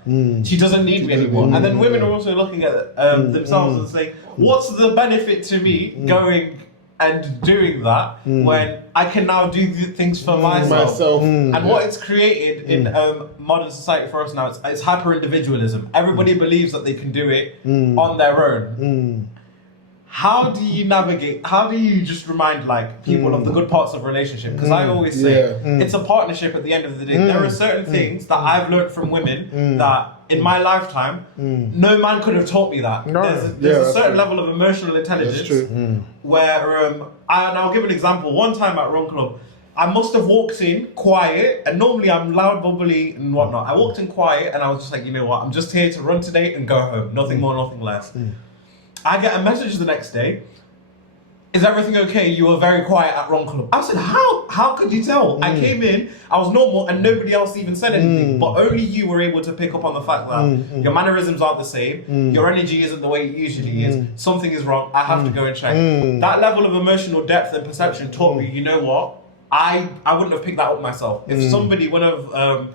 she doesn't need me anymore? And then women are also looking at themselves and saying, what's the benefit to me going and doing that when I can now do things for myself. And what it's created in modern society for us now, it's hyper-individualism. Everybody believes that they can do it on their own. How do you navigate, how do you just remind like people of the good parts of a relationship? Because I always say it's a partnership at the end of the day. There are certain things that I've learned from women that in my lifetime, no man could have taught me that. There's a certain level of emotional intelligence where, and I'll give an example. One time at Run Club, I must have walked in quiet, and normally I'm loud, bubbly, and whatnot. I walked in quiet, and I was just like, you know what, I'm just here to run today and go home. Nothing more, nothing less. I get a message the next day. Is everything okay? You were very quiet at Run Club. I said, how could you tell? I came in, I was normal, and nobody else even said anything. But only you were able to pick up on the fact that your mannerisms aren't the same, your energy isn't the way it usually is, something is wrong, I have to go and check. That level of emotional depth and perception taught me, you know what? I wouldn't have picked that up myself. If somebody, one of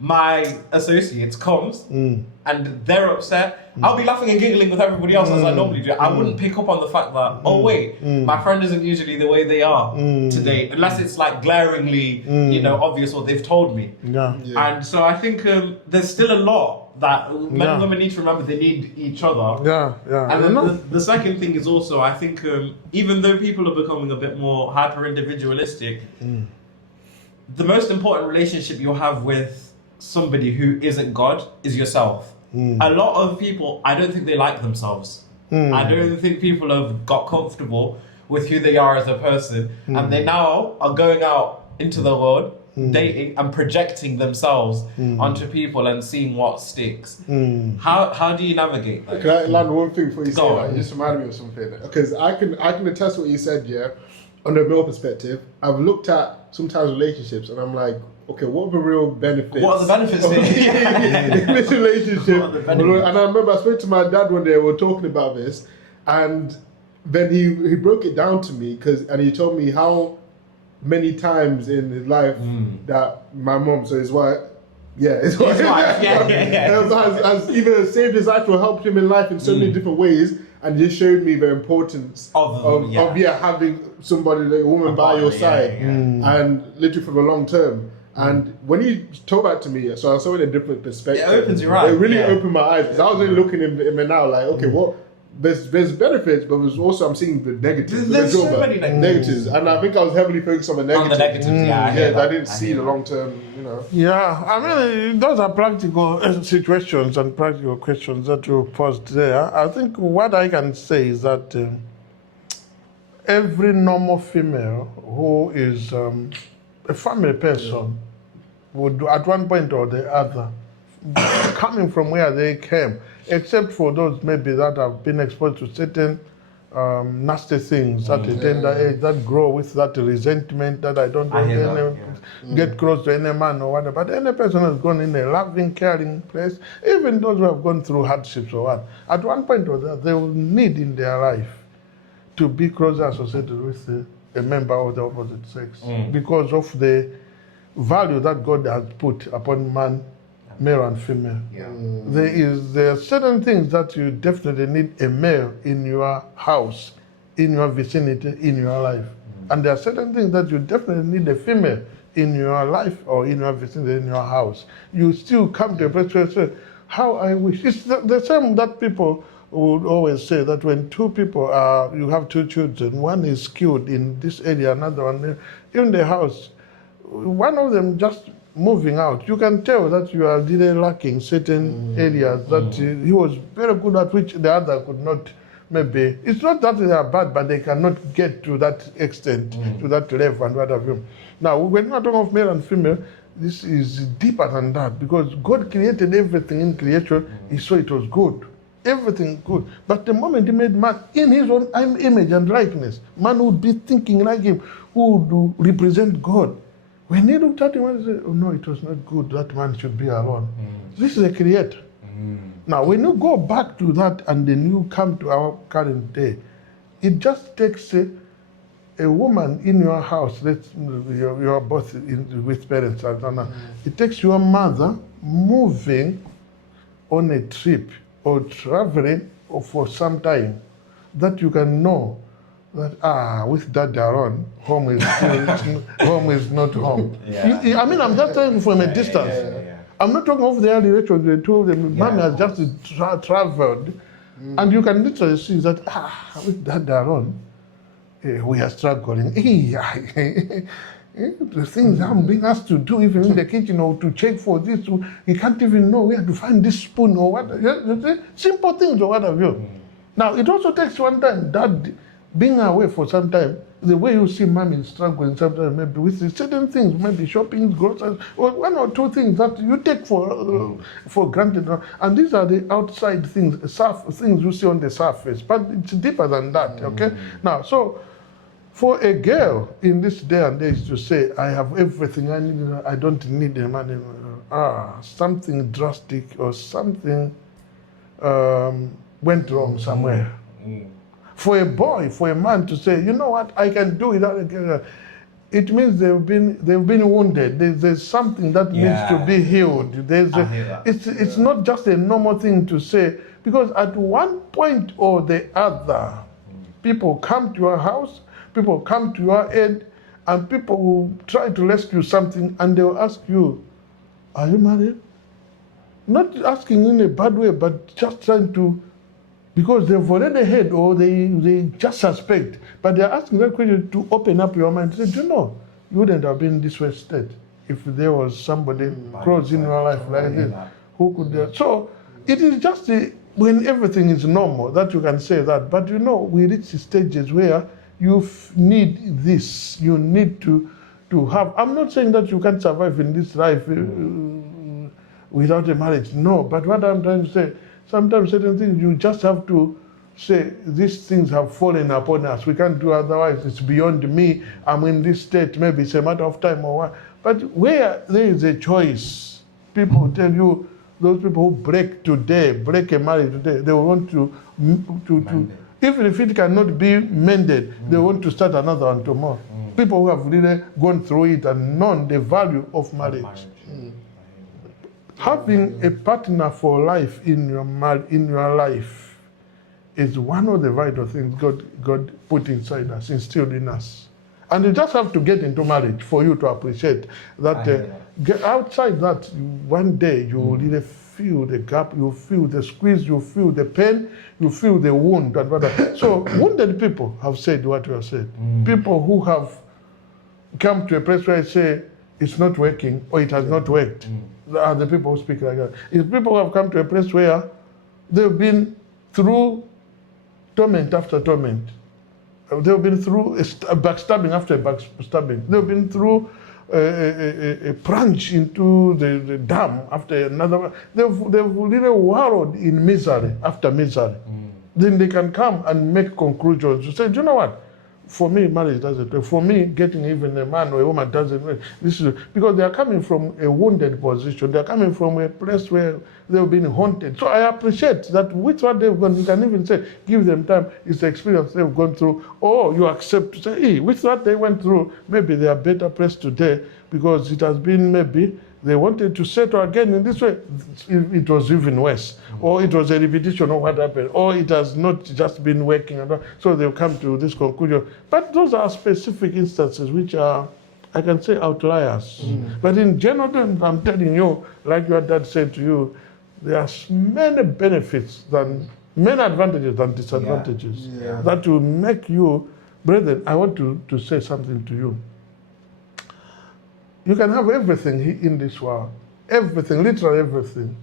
my associates comes and they're upset, I'll be laughing and giggling with everybody else as I normally do. I wouldn't pick up on the fact that, oh wait, my friend isn't usually the way they are today, unless it's like glaringly, obvious what they've told me. And so I think there's still a lot that men and women need to remember they need each other. And then the second thing is also, I think, even though people are becoming a bit more hyper-individualistic, the most important relationship you'll have with somebody who isn't God is yourself. A lot of people, I don't think they like themselves. I don't think people have got comfortable with who they are as a person, and they now are going out into the world, dating and projecting themselves onto people and seeing what sticks. How do you navigate that? Can I land one thing before you say that? You just reminded me of something. Because I can attest what you said, on the male perspective. I've looked at sometimes relationships and I'm like, okay, what are the real benefits? What are the benefits in this relationship? And I remember I spoke to my dad one day, we were talking about this, and then he broke it down to me, and he told me how many times in his life that my mom, so his wife, Yeah, His wife, yeah. Has either saved his life or helped him in life in so many different ways, and just showed me the importance of having somebody, like a woman by your side, and literally for the long term. And when you told that to me, so I saw it in a different perspective. It opens your eyes. It really opened my eyes, because I was only looking in it now, like, okay, what? There's benefits, but there's also, I'm seeing the negatives. There's so many negatives, and I think I was heavily focused on the negatives. I didn't see the long term, you know. Yeah, I mean, those are practical situations and practical questions that you posed there. I think what I can say is that every normal female who is a family person would, at one point or the other, coming from where they came, except for those maybe that have been exposed to certain nasty things at a tender age, that grow with that resentment that I don't get close to any man or whatever. But any person who has gone in a loving, caring place, even those who have gone through hardships or what, at one point or the other, they will need in their life to be closer associated with a member of the opposite sex because of the value that God has put upon man, male and female. There are certain things that you definitely need a male in your house, in your vicinity, in your life. And there are certain things that you definitely need a female in your life or in your vicinity, in your house. You still come to a place where you say, how I wish. It's the same that people would always say that when two people you have two children, one is skilled in this area, another one in the house, one of them just moving out, you can tell that you are really lacking certain areas that he was very good at, which the other could not. Maybe it's not that they are bad, but they cannot get to that extent, to that level, and what have you. Now, when we're talking of male and female, this is deeper than that, because God created everything in creation. He saw it was good, everything good. But the moment He made man in His own image and likeness, man would be thinking like Him, who would represent God. When He looked at him and said, oh no, it was not good, that man should be alone. This is a creator. Now, when you go back to that and then you come to our current day, it just takes a woman in your house, you're both with parents, I don't know. It takes your mother moving on a trip or traveling for some time that you can know that with dad around, home is not home. I mean, I'm just telling you from a distance. I'm not talking of the early relations. They told them, mommy has just traveled, and you can literally see that with dad around, we are struggling. The things I'm being asked to do, even in the kitchen, or to check for this, you can't even know where to find this spoon or what. Simple things or what have you. Now, it also takes one time, dad being away for some time, the way you see mommy struggling sometimes, maybe with certain things, maybe shopping, groceries, or one or two things that you take for granted. And these are the outside things, things you see on the surface, but it's deeper than that, okay? Now, so for a girl in this day and age to say, I have everything I need, I don't need a man, something drastic or something went wrong somewhere. For a boy, for a man to say, you know what, I can do it, it means they've been wounded. There's something that needs to be healed. It's not just a normal thing to say, because at one point or the other, people come to your house, people come to your aid, and people will try to rescue something, and they'll ask you, are you married? Not asking in a bad way, but just trying to, because they've already heard or they just suspect, but they're asking that question to open up your mind. Say, do you know, you wouldn't have been in this way state if there was somebody close in your life like this who could. So it is just when everything is normal that you can say that. But you know, we reach stages where you need this. You need to have. I'm not saying that you can't survive in this life without a marriage. No, but what I'm trying to say, sometimes certain things you just have to say, these things have fallen upon us. We can't do otherwise. It's beyond me. I'm in this state. Maybe it's a matter of time or what. But where there is a choice, people tell you, those people who break a marriage today, they want to even if it cannot be mended, they want to start another one tomorrow. People who have really gone through it and known the value of marriage. Having a partner for life in your life is one of the vital things God put inside us, instilled in us. And you just have to get into marriage for you to appreciate that. Outside that, one day you will really feel the gap, you feel the squeeze, you feel the pain, you feel the wound. So wounded people have said what you have said. People who have come to a place where I say it's not working or it has not worked are the people who speak like that. It's people who have come to a place where they've been through torment after torment. They've been through a backstabbing after backstabbing. They've been through a plunge into the dam after another. They've really wallowed in misery after misery. Then they can come and make conclusions to say, do you know what? For me, marriage doesn't work. For me, getting even a man or a woman doesn't work. This is because they are coming from a wounded position. They are coming from a place where they've been haunted. So I appreciate that with what they've gone, you can even say, give them time. It's the experience they've gone through. Or you accept to say, hey, with what they went through, maybe they are better placed today because it has been maybe they wanted to settle again in this way. It was even worse. Or it was a repetition of what happened. Or it has not just been working. So they'll come to this conclusion. But those are specific instances which are, I can say, outliers. But in general, I'm telling you, like your dad said to you, there are many benefits many advantages than disadvantages that will make you, brethren, I want to say something to you. You can have everything in this world, everything, literally everything.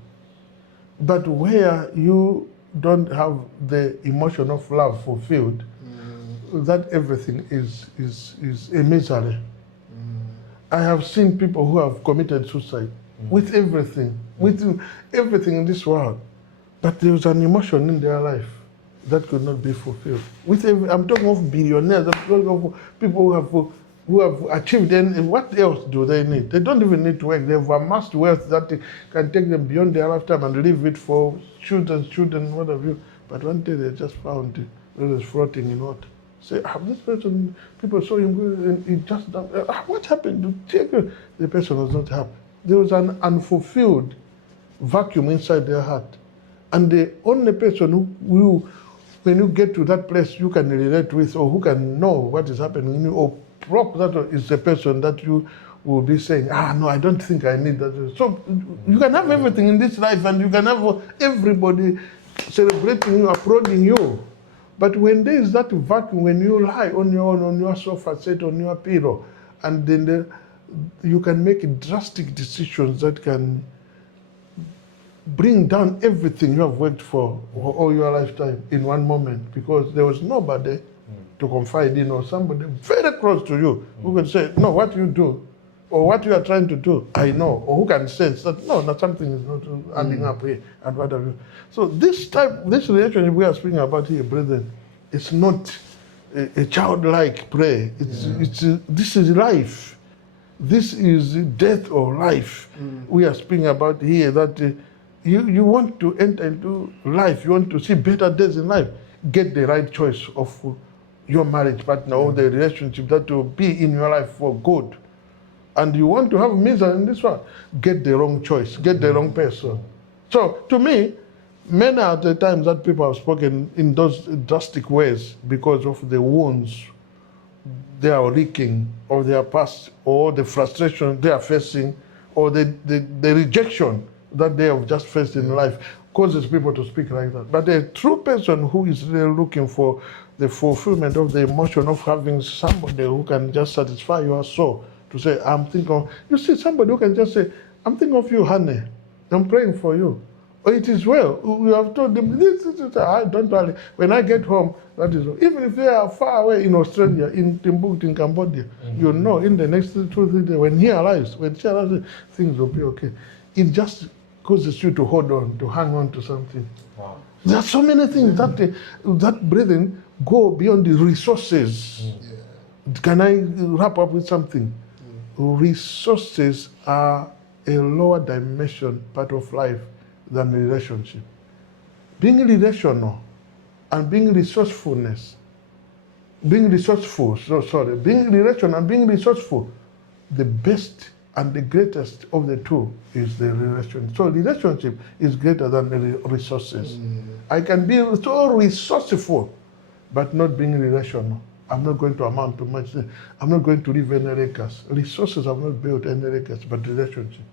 But where you don't have the emotion of love fulfilled, that everything is a misery. I have seen people who have committed suicide with everything in this world, but there was an emotion in their life that could not be fulfilled. I'm talking of billionaires, I'm talking of people who have achieved, and what else do they need? They don't even need to work. They've amassed wealth that can take them beyond their lifetime and leave it for children, what have you. But one day they just found it was floating in water. Say, this person, people saw him, and he just, what happened? The person was not happy. There was an unfulfilled vacuum inside their heart. And the only person who, when you get to that place, you can relate with, or who can know what is happening in you, or that is the person that you will be saying, no, I don't think I need that. So you can have everything in this life, and you can have everybody celebrating you, applauding you. But when there is that vacuum, when you lie on your own, on your sofa, sit on your pillow, and then you can make drastic decisions that can bring down everything you have worked for all your lifetime in one moment, because there was nobody to confide in, or somebody very close to you who can say, no, what you do or what you are trying to do, I know, or who can sense that, no, something is not adding up here, and what have you. So this relationship we are speaking about here, brethren, it's not a childlike play. This is life. This is death or life. We are speaking about here that you want to enter into life, you want to see better days in life, get the right choice of your marriage partner or the relationship that will be in your life for good. And you want to have misery in this one, get the wrong choice, get the wrong person. So to me, many are the times that people have spoken in those drastic ways because of the wounds they are leaking of their past, or the frustration they are facing, or the rejection that they have just faced in life causes people to speak like that. But a true person who is really looking for the fulfillment of the emotion of having somebody who can just satisfy your soul, to say, I'm thinking of, you see somebody who can just say, I'm thinking of you, honey, I'm praying for you. Or it is well. We have told them, don't worry. When I get home, that is well. Even if they are far away in Australia, in Timbuktu, in Cambodia, you know, in the next 2 or 3 days, when he arrives, things will be okay. It just causes you to hold on, to hang on to something. Wow. There are so many things that brethren go beyond the resources. Can I wrap up with something? Resources are a lower dimension part of life than relationship. Being relational and being resourceful, being relational and being resourceful, the best And the greatest of the two is the relationship. So relationship is greater than the resources. I can be so resourceful, but not being relational. I'm not going to amount to much. I'm not going to live any acres. Resources have not built any acres, but relationship.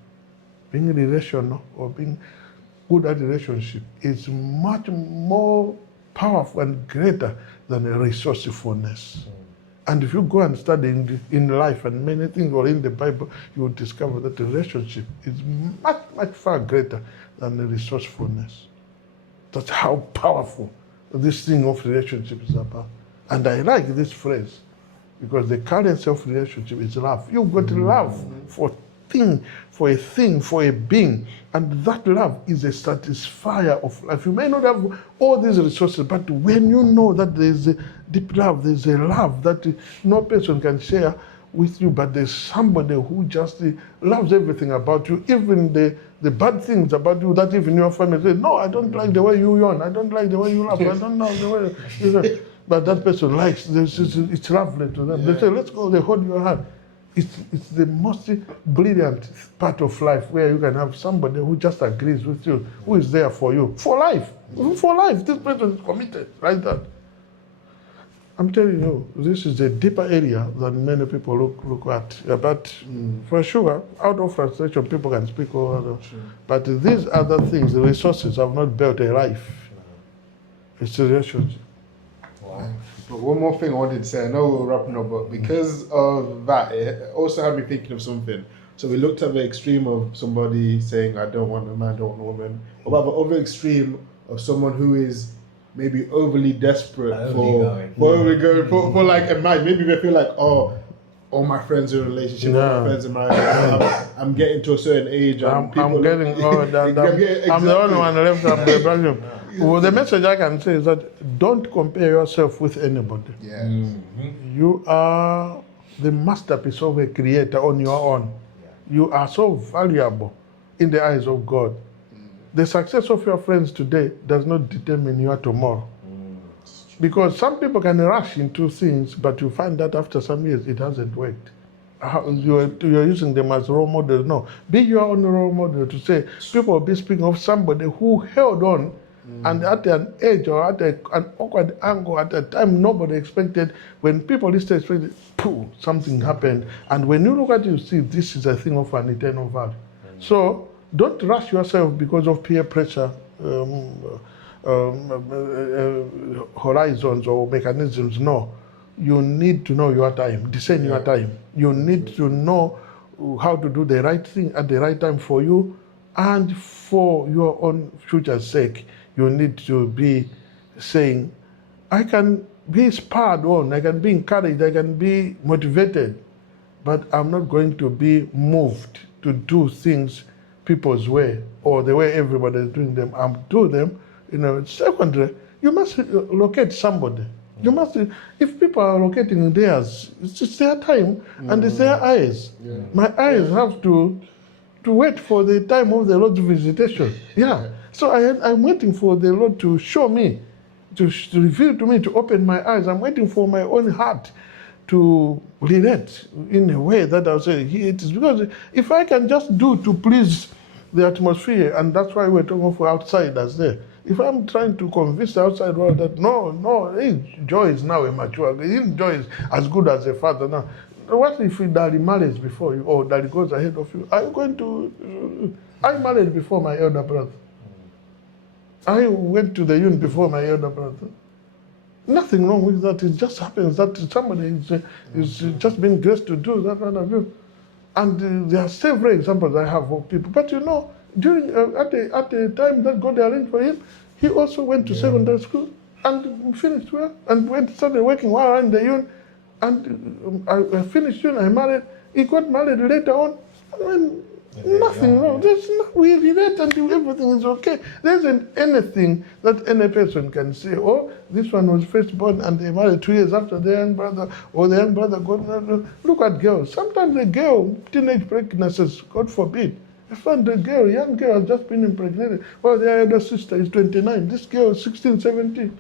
Being relational or being good at relationship is much more powerful and greater than a resourcefulness. And if you go and study in life and many things or in the Bible, you will discover that the relationship is much, much far greater than the resourcefulness. That's how powerful this thing of relationship is about. And I like this phrase because the currency of relationship is love. You've got love for a thing, for a being. And that love is a satisfier of life. You may not have all these resources, but when you know that there's a deep love, there's a love that no person can share with you, but there's somebody who just loves everything about you, even the bad things about you that even your family say, no, I don't like the way you yawn, I don't like the way you laugh, I don't know the way you but that person likes this, it's lovely to them. They say, let's go, they hold your hand. It's the most brilliant part of life where you can have somebody who just agrees with you, who is there for you, for life. For life, this person is committed, like that. I'm telling you, this is a deeper area than many people look at. But for sure, out of frustration, people can speak over. But these other things, the resources have not built a life. It's a relationship. Wow. But one more thing I wanted to say, I know we're wrapping up, but because of that, it also had me thinking of something. So we looked at the extreme of somebody saying, I don't want a man, don't want a woman. What about the other extreme of someone who is maybe overly desperate for like a man? Maybe they feel like, oh, all my friends are in a relationship, all my friends are married, I'm getting to a certain age. I'm getting old, and I'm the only one left. Well, the message I can say is that don't compare yourself with anybody. Yeah. You are the masterpiece of a creator on your own. You are so valuable in the eyes of God. The success of your friends today does not determine your tomorrow. Because some people can rush into things, but you find that after some years it hasn't worked. You're using them as role models. No, be your own role model to say, people will be speaking of somebody who held on and at an age or at an awkward angle at a time nobody expected, when people least expected, pooh, something happened. And when you look at it, you see this is a thing of an eternal value. So don't rush yourself because of peer pressure, horizons or mechanisms. No, you need to know your time, discern your time. You need to know how to do the right thing at the right time for you and for your own future's sake. You need to be saying, I can be spurred on, I can be encouraged, I can be motivated, but I'm not going to be moved to do things people's way or the way everybody is doing them. I'm doing them. Secondly, you must locate somebody. You must, if people are locating theirs, it's their time and it's their eyes. Yeah. My eyes have to wait for the time of the Lord's visitation. Yeah. So I'm waiting for the Lord to show me, to reveal to me, to open my eyes. I'm waiting for my own heart to relate in a way that I'll say, it is because if I can just do to please the atmosphere, and that's why we're talking for outsiders there. If I'm trying to convince the outside world that no, Joy is now a mature, Joy is as good as a father now. What if Daddy marries before you or Daddy goes ahead of you? I married before my elder brother. I went to the union before my elder brother. Nothing wrong with that. It just happens that somebody is just being graced to do that kind of thing. And there are several examples I have of people. But during at the time that God arranged for him, he also went to secondary school and finished well and started working while in the union. And I finished union, I married. He got married later on. Nothing wrong. We relate and everything is okay. There isn't anything that any person can say, oh, this one was first born and they married 2 years after the young brother, or the young brother got married. Look at girls. Sometimes a girl, teenage pregnancies, God forbid. I found a young girl has just been impregnated. Well, their elder sister is 29. This girl is 16, 17.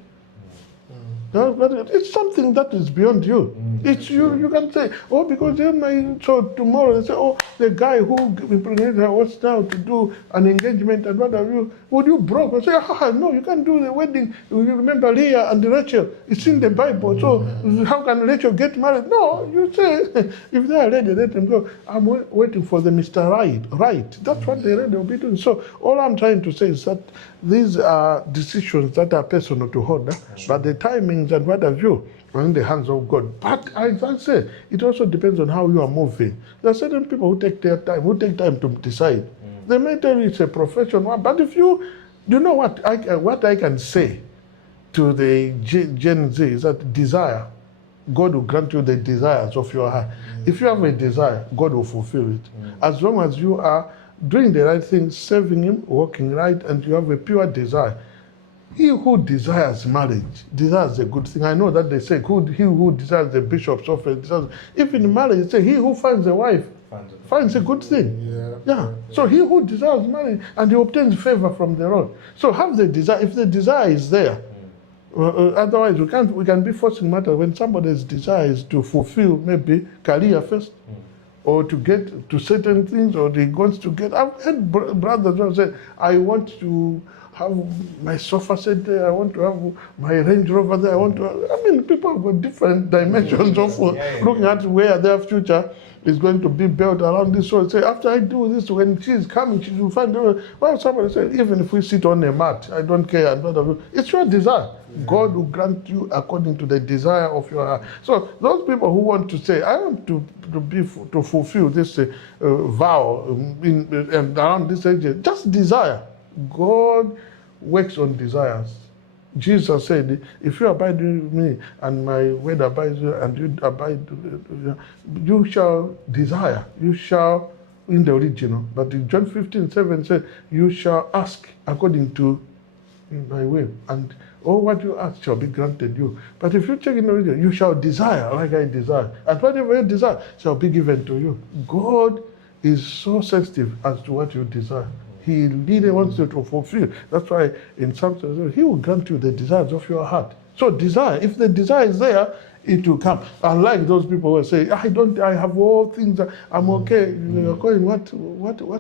But it's something that is beyond you. It's you can say, oh, because then so tomorrow they say, oh, the guy who impregnated her wants now to do an engagement and what have you. Would you broke? I say, no, you can't do the wedding. You remember Leah and Rachel? It's in the Bible. So how can Rachel get married? No, you say, if they are ready, let them go. I'm waiting for the Mr. Right. That's what they're ready to be doing. So all I'm trying to say is that these are decisions that are personal to hold, but the timings and what have you are in the hands of God. But as I say, it also depends on how you are moving. There are certain people who take time to decide. They may tell you it's a profession, but if you know what I can say to the Gen Z is that desire, God will grant you the desires of your heart. If you have a desire, God will fulfill it. As long as you are doing the right thing, serving Him, walking right, and you have a pure desire. He who desires marriage desires a good thing. I know that they say, he who desires the bishop's office desires. If in marriage, they say, he who finds a wife finds a good thing. Yeah. So he who desires marriage, and he obtains favor from the Lord. So have the desire. If the desire is there, otherwise we can be forcing matters when somebody's desire is to fulfill maybe career first. Or to get to certain things, or he wants to get. I've heard brothers who say, I want to have my sofa set there, I want to have my Range Rover there, people have got different dimensions of looking at where their future is going to be built around this. So say, after I do this, when she's coming, she will find, well, somebody said, even if we sit on a mat, I don't care. It's your desire. God will grant you according to the desire of your heart. So those people who want to say, I want to fulfill this vow and around this age, just desire. God works on desires. Jesus said, if you abide in me and my word abides you and you abide, you shall desire. You shall, in the original. But in John 15:7 said, you shall ask according to my will. And all what you ask shall be granted you. But if you check in the original, you shall desire like I desire. And whatever you desire shall be given to you. God is so sensitive as to what you desire. He really wants you to fulfill. That's why in Psalm 7, He will grant you the desires of your heart. So desire, if the desire is there, it will come. Unlike those people who say, I have all things, I'm okay. You're calling what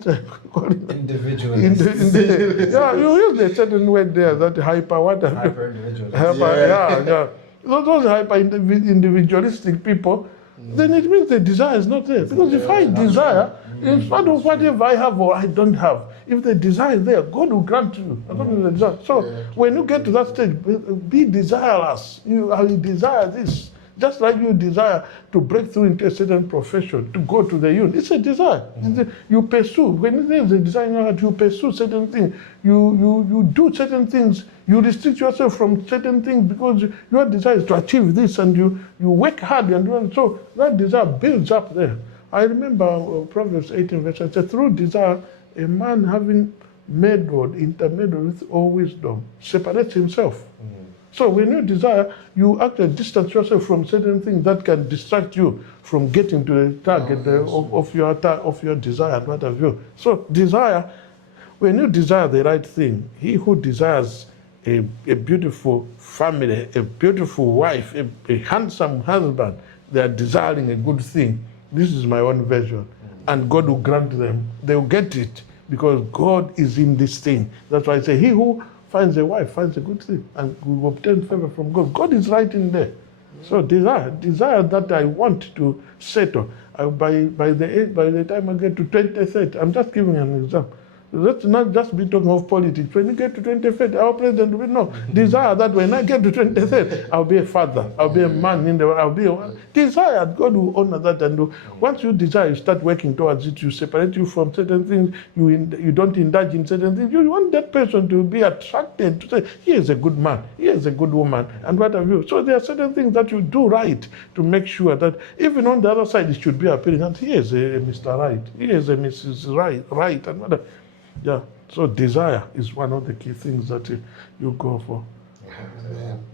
are you calling? Individualism. Yeah, you use a certain word there, that hyper-individualism. Yeah. Those hyper-individualistic people, then it means the desire is not there. Because if I desire, in spite of whatever I have or I don't have, if the desire is there, God will grant you according to the desire. So when you get to that stage, be desirous. I desire this. Just like you desire to break through into a certain profession, to go to the union. It's a desire. You pursue. When there is a desire in your heart, you pursue certain things. You do certain things. You restrict yourself from certain things because your desire is to achieve this, and you work hard and do it. So that desire builds up there. I remember Proverbs 18 verse 8 says, through desire, a man having intermeddled with all wisdom separates himself. So when you desire, you actually distance yourself from certain things that can distract you from getting to the target of your desire and what have you. So desire, when you desire the right thing, he who desires a beautiful family, a beautiful wife, a handsome husband, they are desiring a good thing. This is my own version. And God will grant them. They will get it because God is in this thing. That's why I say, he who finds a wife finds a good thing and will obtain favor from God. God is right in there. So desire that I want to settle. By the time I get to 2030, I'm just giving an example. Let's not just be talking of politics. When you get to 2030, our president will know. Desire that when I get to 2030, I'll be a father, I'll be a man in the world, I'll be a desire. God will honor that. And once you desire, you start working towards it. You separate you from certain things. You don't indulge in certain things. You want that person to be attracted to say, he is a good man, he is a good woman, and what have you. So there are certain things that you do right to make sure that even on the other side, it should be appearing that he is a Mr. Right, he is a Mrs. Right, and whatever. Yeah, so desire is one of the key things that you go for.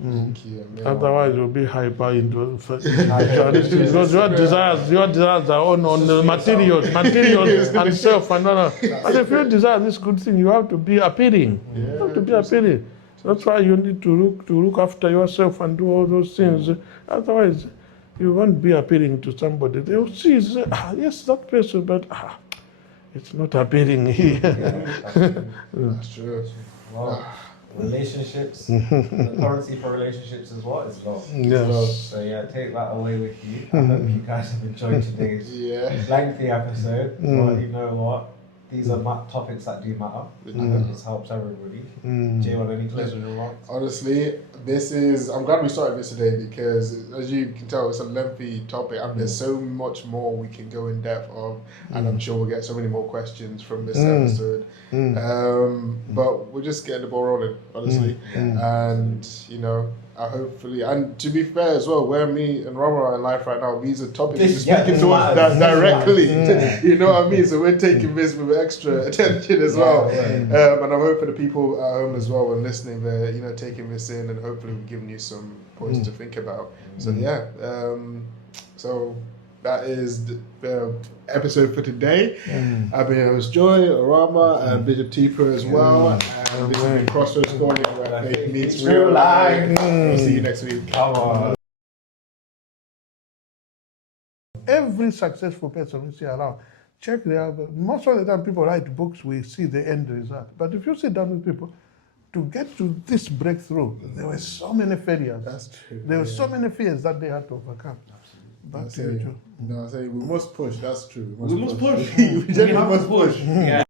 Thank you. Otherwise, you'll be hyper-individualistic because your desires are on the materials and self and all that. And if you desire this good thing, you have to be appealing. You have to be appealing. That's why you need to look after yourself and do all those things. Otherwise, you won't be appealing to somebody. They'll see, say, yes, that person, but it's not appealing here. That's true. Well, relationships, the currency for relationships is what? It's love. Yes. So yeah, take that away with you. I hope you guys have enjoyed today's lengthy episode. But you know what? These are topics that do matter. I hope this helps everybody. Jay, want any closing remarks? Honestly, I'm glad we started this today because, as you can tell, it's a lengthy topic and there's so much more we can go in depth of, and I'm sure we'll get so many more questions from this episode. But we're just getting the ball rolling, honestly. And, you know, hopefully, and to be fair as well, where me and Rama are in life right now, these are topics we're speaking to us directly. You know what I mean? So we're taking this with extra attention as well. And I'm hoping the people at home as well and listening, they're, you know, taking this in, and hopefully we've given you some points to think about. So yeah, so that is the episode for today. I've been your host Joy, Rama, and Bishop Tifa as well. And this has been Crossroads Calling, where faith meets real life. We'll see you next week. Come on. Every successful person we see around, check their. Most of the time, people write books, we see the end result. But if you sit down with people, to get to this breakthrough, there were so many failures. That's true. There were so many fears that they had to overcome. But I say we must push. That's true. We must push. We genuinely must push. Yeah.